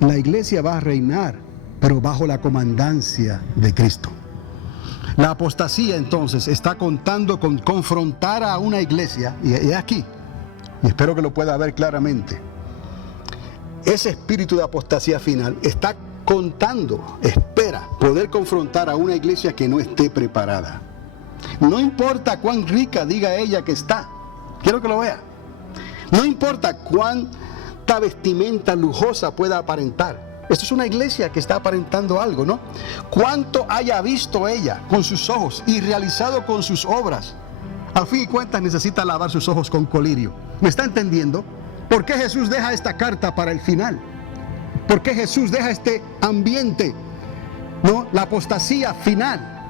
La iglesia va a reinar, pero bajo la comandancia de Cristo. La apostasía entonces está contando con confrontar a una iglesia, y aquí, y espero que lo pueda ver claramente, ese espíritu de apostasía final está contando, espera poder confrontar a una iglesia que no esté preparada. No importa cuán rica diga ella que está, quiero que lo vea. No importa cuánta vestimenta lujosa pueda aparentar. Esto es una iglesia que está aparentando algo, ¿no? Cuánto haya visto ella con sus ojos y realizado con sus obras. Al fin y cuentas necesita lavar sus ojos con colirio. ¿Me está entendiendo? ¿Por qué Jesús deja esta carta para el final? ¿Por qué Jesús deja este ambiente? ¿No? La apostasía final,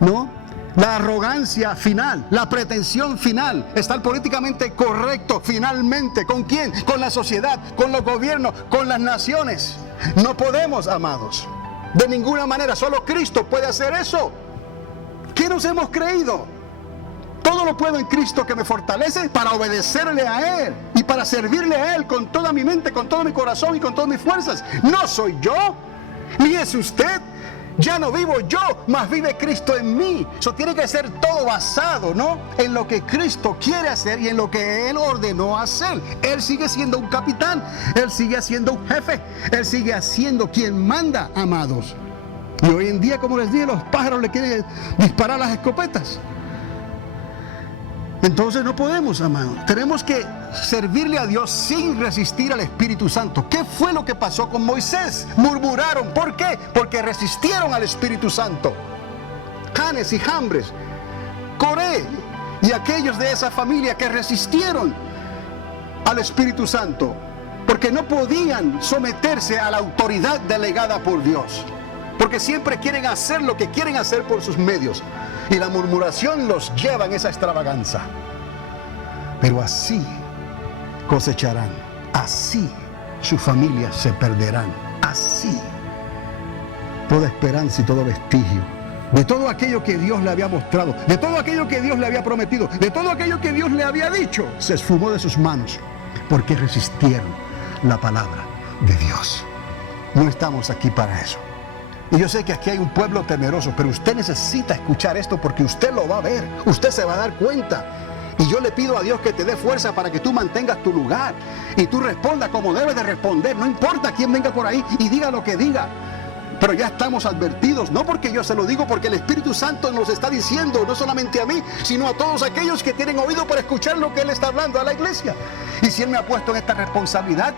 ¿no? La arrogancia final, la pretensión final, estar políticamente correcto finalmente. ¿Con quién? Con la sociedad, con los gobiernos, con las naciones. No podemos, amados, de ninguna manera. Solo Cristo puede hacer eso. ¿Qué nos hemos creído? Todo lo puedo en Cristo que me fortalece para obedecerle a Él y para servirle a Él con toda mi mente, con todo mi corazón y con todas mis fuerzas. No soy yo, ni es usted. Ya no vivo yo, mas vive Cristo en mí. Eso tiene que ser todo basado, ¿no?, en lo que Cristo quiere hacer y en lo que Él ordenó hacer. Él sigue siendo un capitán, Él sigue siendo un jefe, Él sigue siendo quien manda, amados. Y hoy en día, como les dije, los pájaros le quieren disparar las escopetas. Entonces no podemos, amados. Tenemos que servirle a Dios sin resistir al Espíritu Santo. ¿Qué fue lo que pasó con Moisés? Murmuraron. ¿Por qué? Porque resistieron al Espíritu Santo. Janes y Jambres, Coré y aquellos de esa familia que resistieron al Espíritu Santo, porque no podían someterse a la autoridad delegada por Dios, porque siempre quieren hacer lo que quieren hacer por sus medios. Y la murmuración los lleva en esa extravaganza. Pero así cosecharán. Así sus familias se perderán. Así toda esperanza y todo vestigio de todo aquello que Dios le había mostrado, de todo aquello que Dios le había prometido, de todo aquello que Dios le había dicho, se esfumó de sus manos, porque resistieron la palabra de Dios. No estamos aquí para eso. Y yo sé que aquí hay un pueblo temeroso, pero usted necesita escuchar esto porque usted lo va a ver, usted se va a dar cuenta. Y yo le pido a Dios que te dé fuerza para que tú mantengas tu lugar y tú respondas como debes de responder, no importa quién venga por ahí y diga lo que diga. Pero ya estamos advertidos, no porque yo se lo digo, porque el Espíritu Santo nos está diciendo, no solamente a mí, sino a todos aquellos que tienen oído para escuchar lo que Él está hablando a la iglesia. Y si Él me ha puesto en esta responsabilidad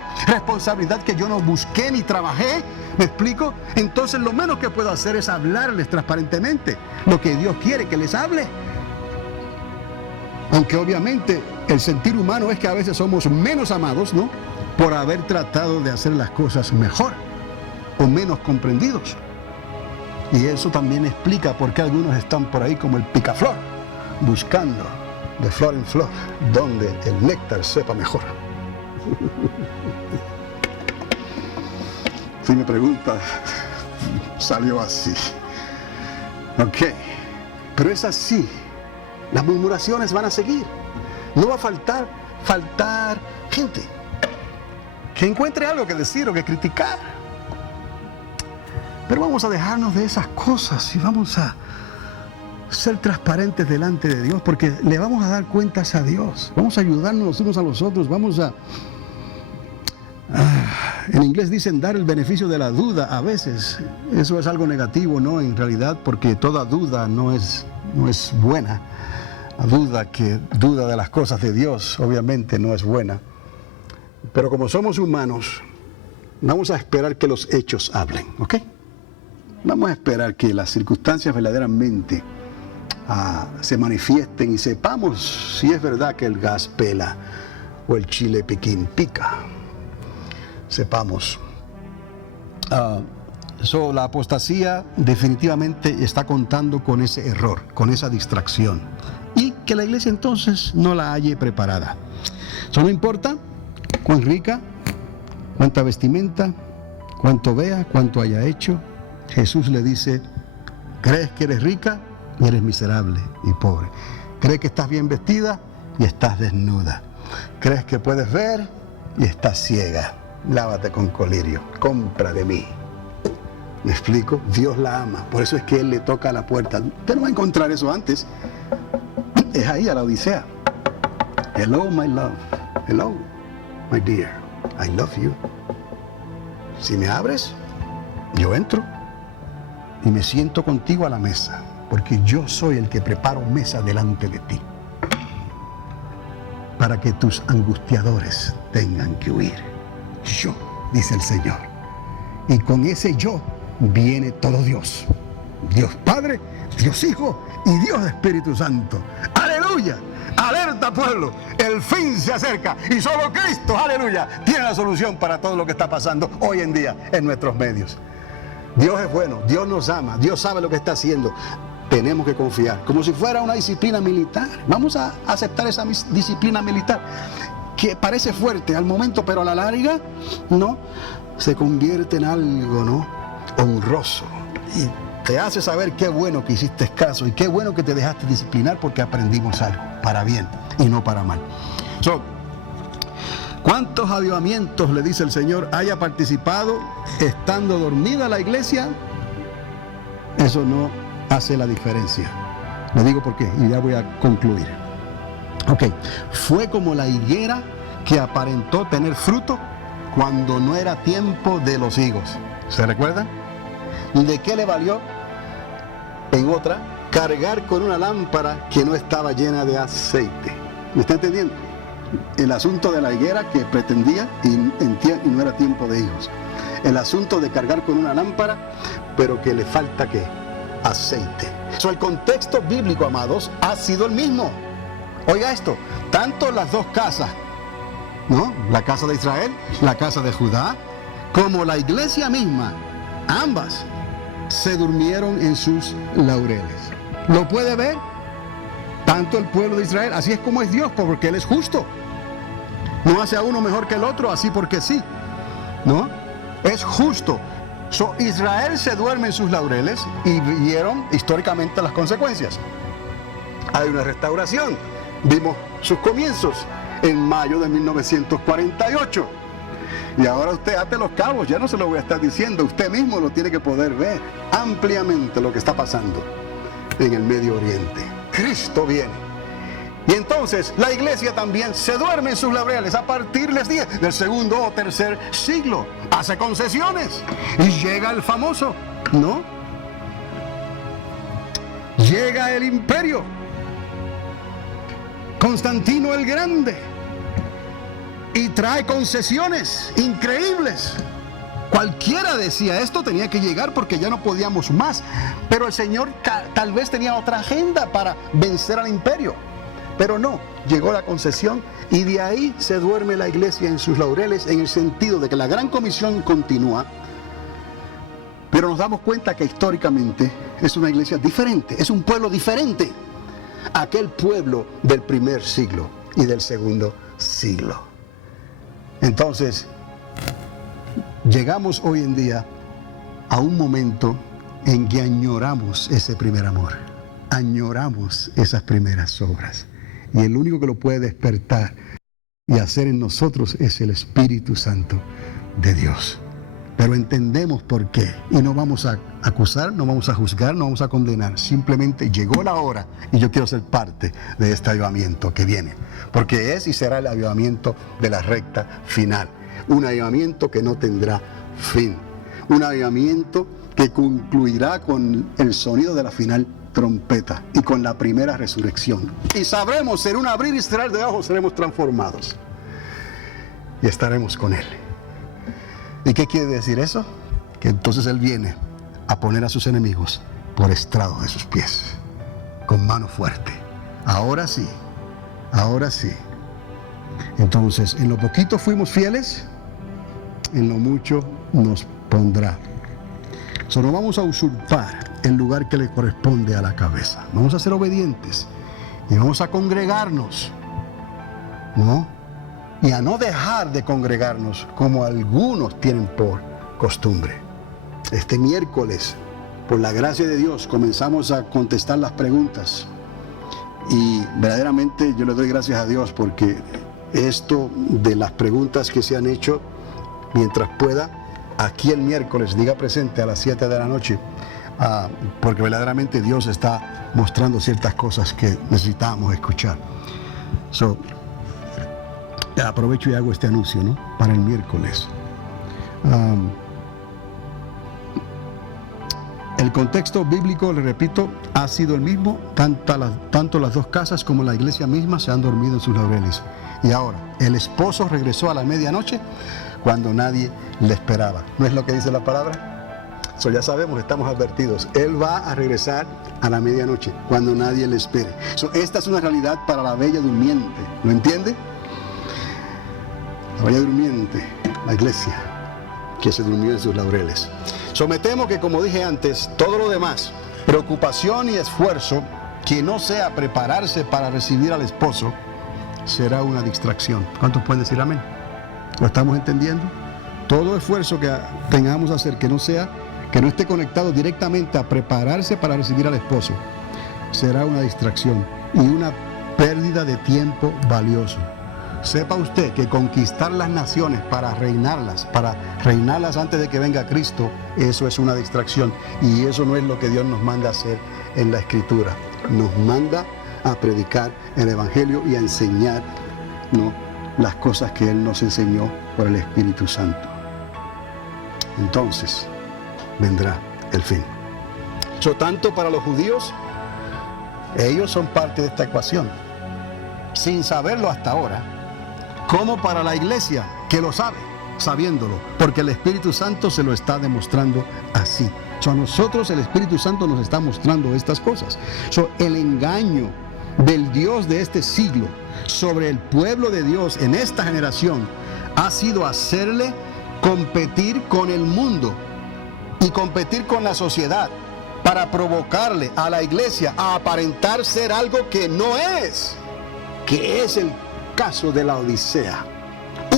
que yo no busqué ni trabajé, ¿me explico? Entonces lo menos que puedo hacer es hablarles transparentemente lo que Dios quiere que les hable. Aunque obviamente el sentir humano es que a veces somos menos amados, ¿no? Por haber tratado de hacer las cosas mejor o menos comprendidos. Y eso también explica por qué algunos están por ahí como el picaflor, buscando de flor en flor donde el néctar sepa mejor. Si me pregunta, salió así. Ok, pero es así. Las murmuraciones van a seguir. No va a faltar gente que encuentre algo que decir o que criticar. Pero vamos a dejarnos de esas cosas y vamos a ser transparentes delante de Dios, porque le vamos a dar cuentas a Dios. Vamos a ayudarnos los unos a los otros. Vamos a... en inglés dicen dar el beneficio de la duda a veces. Eso es algo negativo, ¿no? En realidad, porque toda duda no es buena. La duda que duda de las cosas de Dios, obviamente no es buena. Pero como somos humanos, vamos a esperar que los hechos hablen, ¿ok? Vamos a esperar que las circunstancias verdaderamente se manifiesten y sepamos si es verdad que el gas pela o el chile piquín pica. Sepamos. La apostasía definitivamente está contando con ese error, con esa distracción. Y que la iglesia entonces no la halle preparada. Eso no importa cuán rica, cuánta vestimenta, cuánto vea, cuánto haya hecho. Jesús le dice, ¿crees que eres rica? Y eres miserable y pobre. ¿Crees que estás bien vestida? Y estás desnuda. ¿Crees que puedes ver? Y estás ciega. Lávate con colirio. Compra de mí. ¿Me explico? Dios la ama. Por eso es que Él le toca a la puerta. Usted no va a encontrar eso antes. Es ahí a la Odisea. Hello, my love. Hello, my dear. I love you. Si me abres, yo entro y me siento contigo a la mesa, porque yo soy el que preparo mesa delante de ti, para que tus angustiadores tengan que huir. Yo, dice el Señor. Y con ese yo viene todo Dios. Dios Padre, Dios Hijo y Dios Espíritu Santo. ¡Aleluya! Alerta, pueblo, el fin se acerca y solo Cristo, aleluya, tiene la solución para todo lo que está pasando hoy en día en nuestros medios. Dios es bueno, Dios nos ama, Dios sabe lo que está haciendo. Tenemos que confiar, como si fuera una disciplina militar. Vamos a aceptar esa disciplina militar, que parece fuerte al momento, pero a la larga, no, se convierte en algo, ¿no?, honroso. Y te hace saber qué bueno que hiciste caso y qué bueno que te dejaste disciplinar, porque aprendimos algo, para bien y no para mal. ¿Cuántos avivamientos, le dice el Señor, haya participado estando dormida la iglesia? Eso no hace la diferencia. Le digo por qué y ya voy a concluir. Ok, fue como la higuera que aparentó tener fruto cuando no era tiempo de los higos. ¿Se recuerdan? ¿De qué le valió? En otra, cargar con una lámpara que no estaba llena de aceite. ¿Me está entendiendo? El asunto de la higuera que pretendía y no era tiempo de higos. El asunto de cargar con una lámpara, pero que le falta ¿qué? Aceite. El contexto bíblico, amados, ha sido el mismo. Oiga esto, tanto las dos casas, ¿no?, la casa de Israel, la casa de Judá, como la iglesia misma, ambas se durmieron en sus laureles. ¿Lo puede ver? Tanto el pueblo de Israel, así es como es Dios, porque Él es justo. No hace a uno mejor que el otro, así porque sí, ¿no? Es justo. Israel se duerme en sus laureles y vieron históricamente las consecuencias. Hay una restauración. Vimos sus comienzos en mayo de 1948. Y ahora usted ate los cabos, ya no se lo voy a estar diciendo, usted mismo lo tiene que poder ver ampliamente lo que está pasando en el Medio Oriente. Cristo viene. Y entonces la iglesia también se duerme en sus laureles a partir, les dije, del segundo o tercer siglo. Hace concesiones y llega el famoso, ¿no? Llega el imperio. Constantino el Grande. Y trae concesiones increíbles. Cualquiera decía esto tenía que llegar porque ya no podíamos más. Pero el Señor tal vez tenía otra agenda para vencer al imperio. Pero no, llegó la concesión y de ahí se duerme la iglesia en sus laureles en el sentido de que la gran comisión continúa. Pero nos damos cuenta que históricamente es una iglesia diferente, es un pueblo diferente a aquel pueblo del primer siglo y del segundo siglo. Entonces, llegamos hoy en día a un momento en que añoramos ese primer amor, añoramos esas primeras obras. Y el único que lo puede despertar y hacer en nosotros es el Espíritu Santo de Dios. Pero entendemos por qué. Y no vamos a acusar, no vamos a juzgar, no vamos a condenar. Simplemente llegó la hora y yo quiero ser parte de este avivamiento que viene. Porque es y será el avivamiento de la recta final. Un avivamiento que no tendrá fin. Un avivamiento que concluirá con el sonido de la final trompeta y con la primera resurrección. Y sabremos, en un abrir y cerrar de ojos seremos transformados. Y estaremos con Él. ¿Y qué quiere decir eso? Que entonces Él viene a poner a sus enemigos por estrado de sus pies, con mano fuerte. Ahora sí, ahora sí. Entonces, en lo poquito fuimos fieles, en lo mucho nos pondrá. No vamos a usurpar el lugar que le corresponde a la cabeza. Vamos a ser obedientes y vamos a congregarnos, ¿no? Y a no dejar de congregarnos como algunos tienen por costumbre. Este miércoles, por la gracia de Dios, comenzamos a contestar las preguntas. Y verdaderamente yo le doy gracias a Dios porque esto de las preguntas que se han hecho, mientras pueda, aquí el miércoles, diga presente a las 7 de la noche, porque verdaderamente Dios está mostrando ciertas cosas que necesitábamos escuchar. Aprovecho y hago este anuncio, ¿no? Para el miércoles. El contexto bíblico, le repito, ha sido el mismo. Tanto las dos casas como la iglesia misma se han dormido en sus laureles. Y ahora, el esposo regresó a la medianoche cuando nadie le esperaba. ¿No es lo que dice la palabra? Ya sabemos, estamos advertidos. Él va a regresar a la medianoche cuando nadie le espere. Esta es una realidad para la bella durmiente. ¿Lo entiende? La bella durmiente, la iglesia que se durmió en sus laureles. Me temo que, como dije antes, todo lo demás, preocupación y esfuerzo, que no sea prepararse para recibir al esposo, será una distracción. ¿Cuántos pueden decir amén? ¿Lo estamos entendiendo? Todo esfuerzo que tengamos que hacer que no esté conectado directamente a prepararse para recibir al esposo, será una distracción y una pérdida de tiempo valioso. Sepa usted que conquistar las naciones para reinarlas antes de que venga Cristo, eso es una distracción. Y eso no es lo que Dios nos manda a hacer en la Escritura. Nos manda a predicar el Evangelio y a enseñar, ¿no?, las cosas que Él nos enseñó por el Espíritu Santo. Entonces vendrá el fin. Tanto para los judíos, ellos son parte de esta ecuación, sin saberlo hasta ahora, como para la iglesia, que lo sabe, sabiéndolo, porque el Espíritu Santo se lo está demostrando así. A nosotros el Espíritu Santo nos está mostrando estas cosas. El engaño del Dios de este siglo sobre el pueblo de Dios en esta generación ha sido hacerle competir con el mundo y competir con la sociedad para provocarle a la iglesia a aparentar ser algo que no es, que es el caso de la Odisea,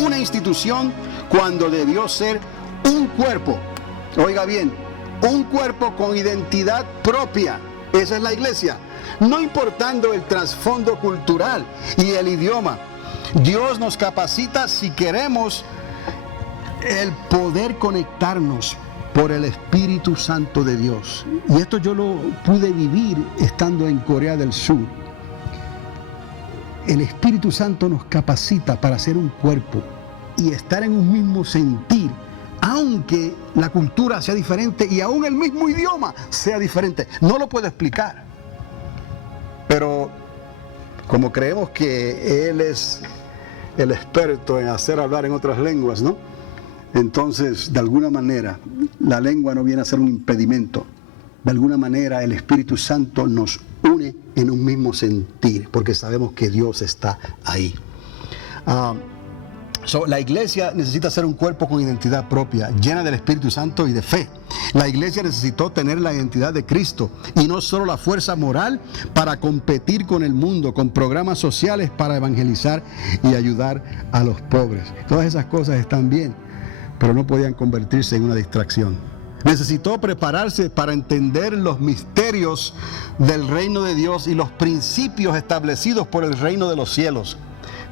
una institución cuando debió ser un cuerpo Oiga bien, un cuerpo con identidad propia. Esa es la iglesia. No importando el trasfondo cultural y el idioma. Dios nos capacita si queremos el poder conectarnos por el Espíritu Santo de Dios. Y esto yo lo pude vivir estando en Corea del Sur. El Espíritu Santo nos capacita para ser un cuerpo y estar en un mismo sentir, aunque la cultura sea diferente y aún el mismo idioma sea diferente. No lo puedo explicar. Pero como creemos que Él es el experto en hacer hablar en otras lenguas, ¿no? Entonces, de alguna manera, la lengua no viene a ser un impedimento. De alguna manera, el Espíritu Santo nos une en un mismo sentir, porque sabemos que Dios está ahí. La iglesia necesita ser un cuerpo con identidad propia, llena del Espíritu Santo y de fe. La iglesia necesitó tener la identidad de Cristo y no solo la fuerza moral para competir con el mundo, con programas sociales para evangelizar y ayudar a los pobres. Todas esas cosas están bien, pero no podían convertirse en una distracción. Necesitó prepararse para entender los misterios del reino de Dios y los principios establecidos por el reino de los cielos.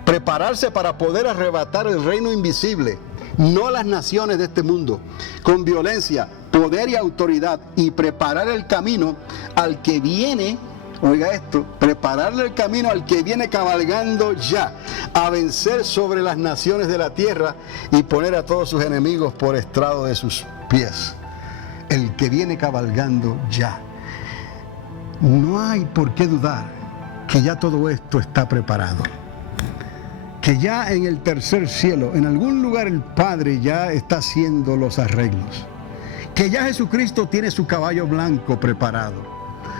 Prepararse para poder arrebatar el reino invisible, no a las naciones de este mundo, con violencia, poder y autoridad, y preparar el camino al que viene, oiga esto, prepararle el camino al que viene cabalgando ya, a vencer sobre las naciones de la tierra y poner a todos sus enemigos por estrado de sus pies. El que viene cabalgando ya. No hay por qué dudar que ya todo esto está preparado. Que ya en el tercer cielo, en algún lugar el Padre ya está haciendo los arreglos. Que ya Jesucristo tiene su caballo blanco preparado.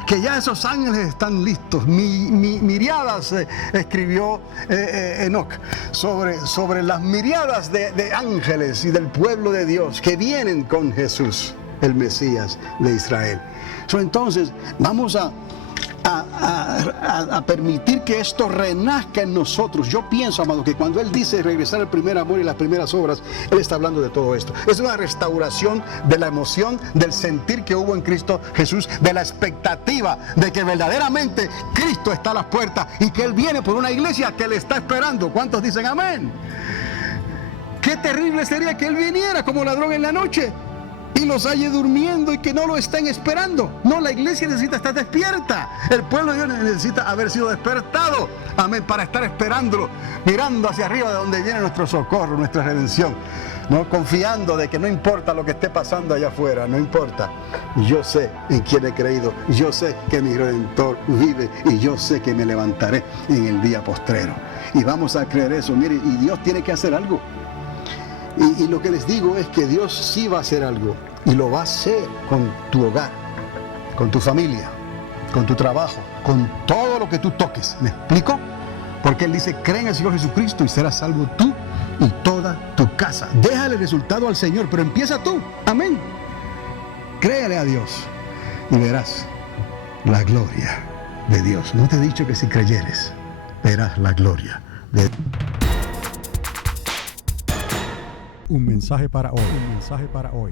Que ya esos ángeles están listos. Miriadas, escribió Enoch, sobre las miriadas de ángeles y del pueblo de Dios que vienen con Jesús, el Mesías de Israel. Entonces, vamos a permitir que esto renazca en nosotros. Yo pienso, amado, que cuando Él dice regresar al primer amor y las primeras obras, Él está hablando de todo esto. Es una restauración de la emoción, del sentir que hubo en Cristo Jesús, de la expectativa de que verdaderamente Cristo está a las puertas y que Él viene por una iglesia que le está esperando. ¿Cuántos dicen amén? Qué terrible sería que Él viniera como ladrón en la noche y los halle durmiendo y que no lo estén esperando. No, la iglesia necesita estar despierta. El pueblo de Dios necesita haber sido despertado, amén, para estar esperándolo, mirando hacia arriba de donde viene nuestro socorro, nuestra redención, ¿no? Confiando de que no importa lo que esté pasando allá afuera, no importa. Yo sé en quién he creído, yo sé que mi Redentor vive y yo sé que me levantaré en el día postrero. Y vamos a creer eso, mire, y Dios tiene que hacer algo. Y lo que les digo es que Dios sí va a hacer algo y lo va a hacer con tu hogar, con tu familia, con tu trabajo, con todo lo que tú toques. ¿Me explico? Porque Él dice, cree en el Señor Jesucristo y serás salvo tú y toda tu casa. Déjale el resultado al Señor, pero empieza tú. Amén. Créale a Dios y verás la gloria de Dios. No te he dicho que si creyeres, verás la gloria de Dios. Un mensaje para hoy. Un mensaje para hoy.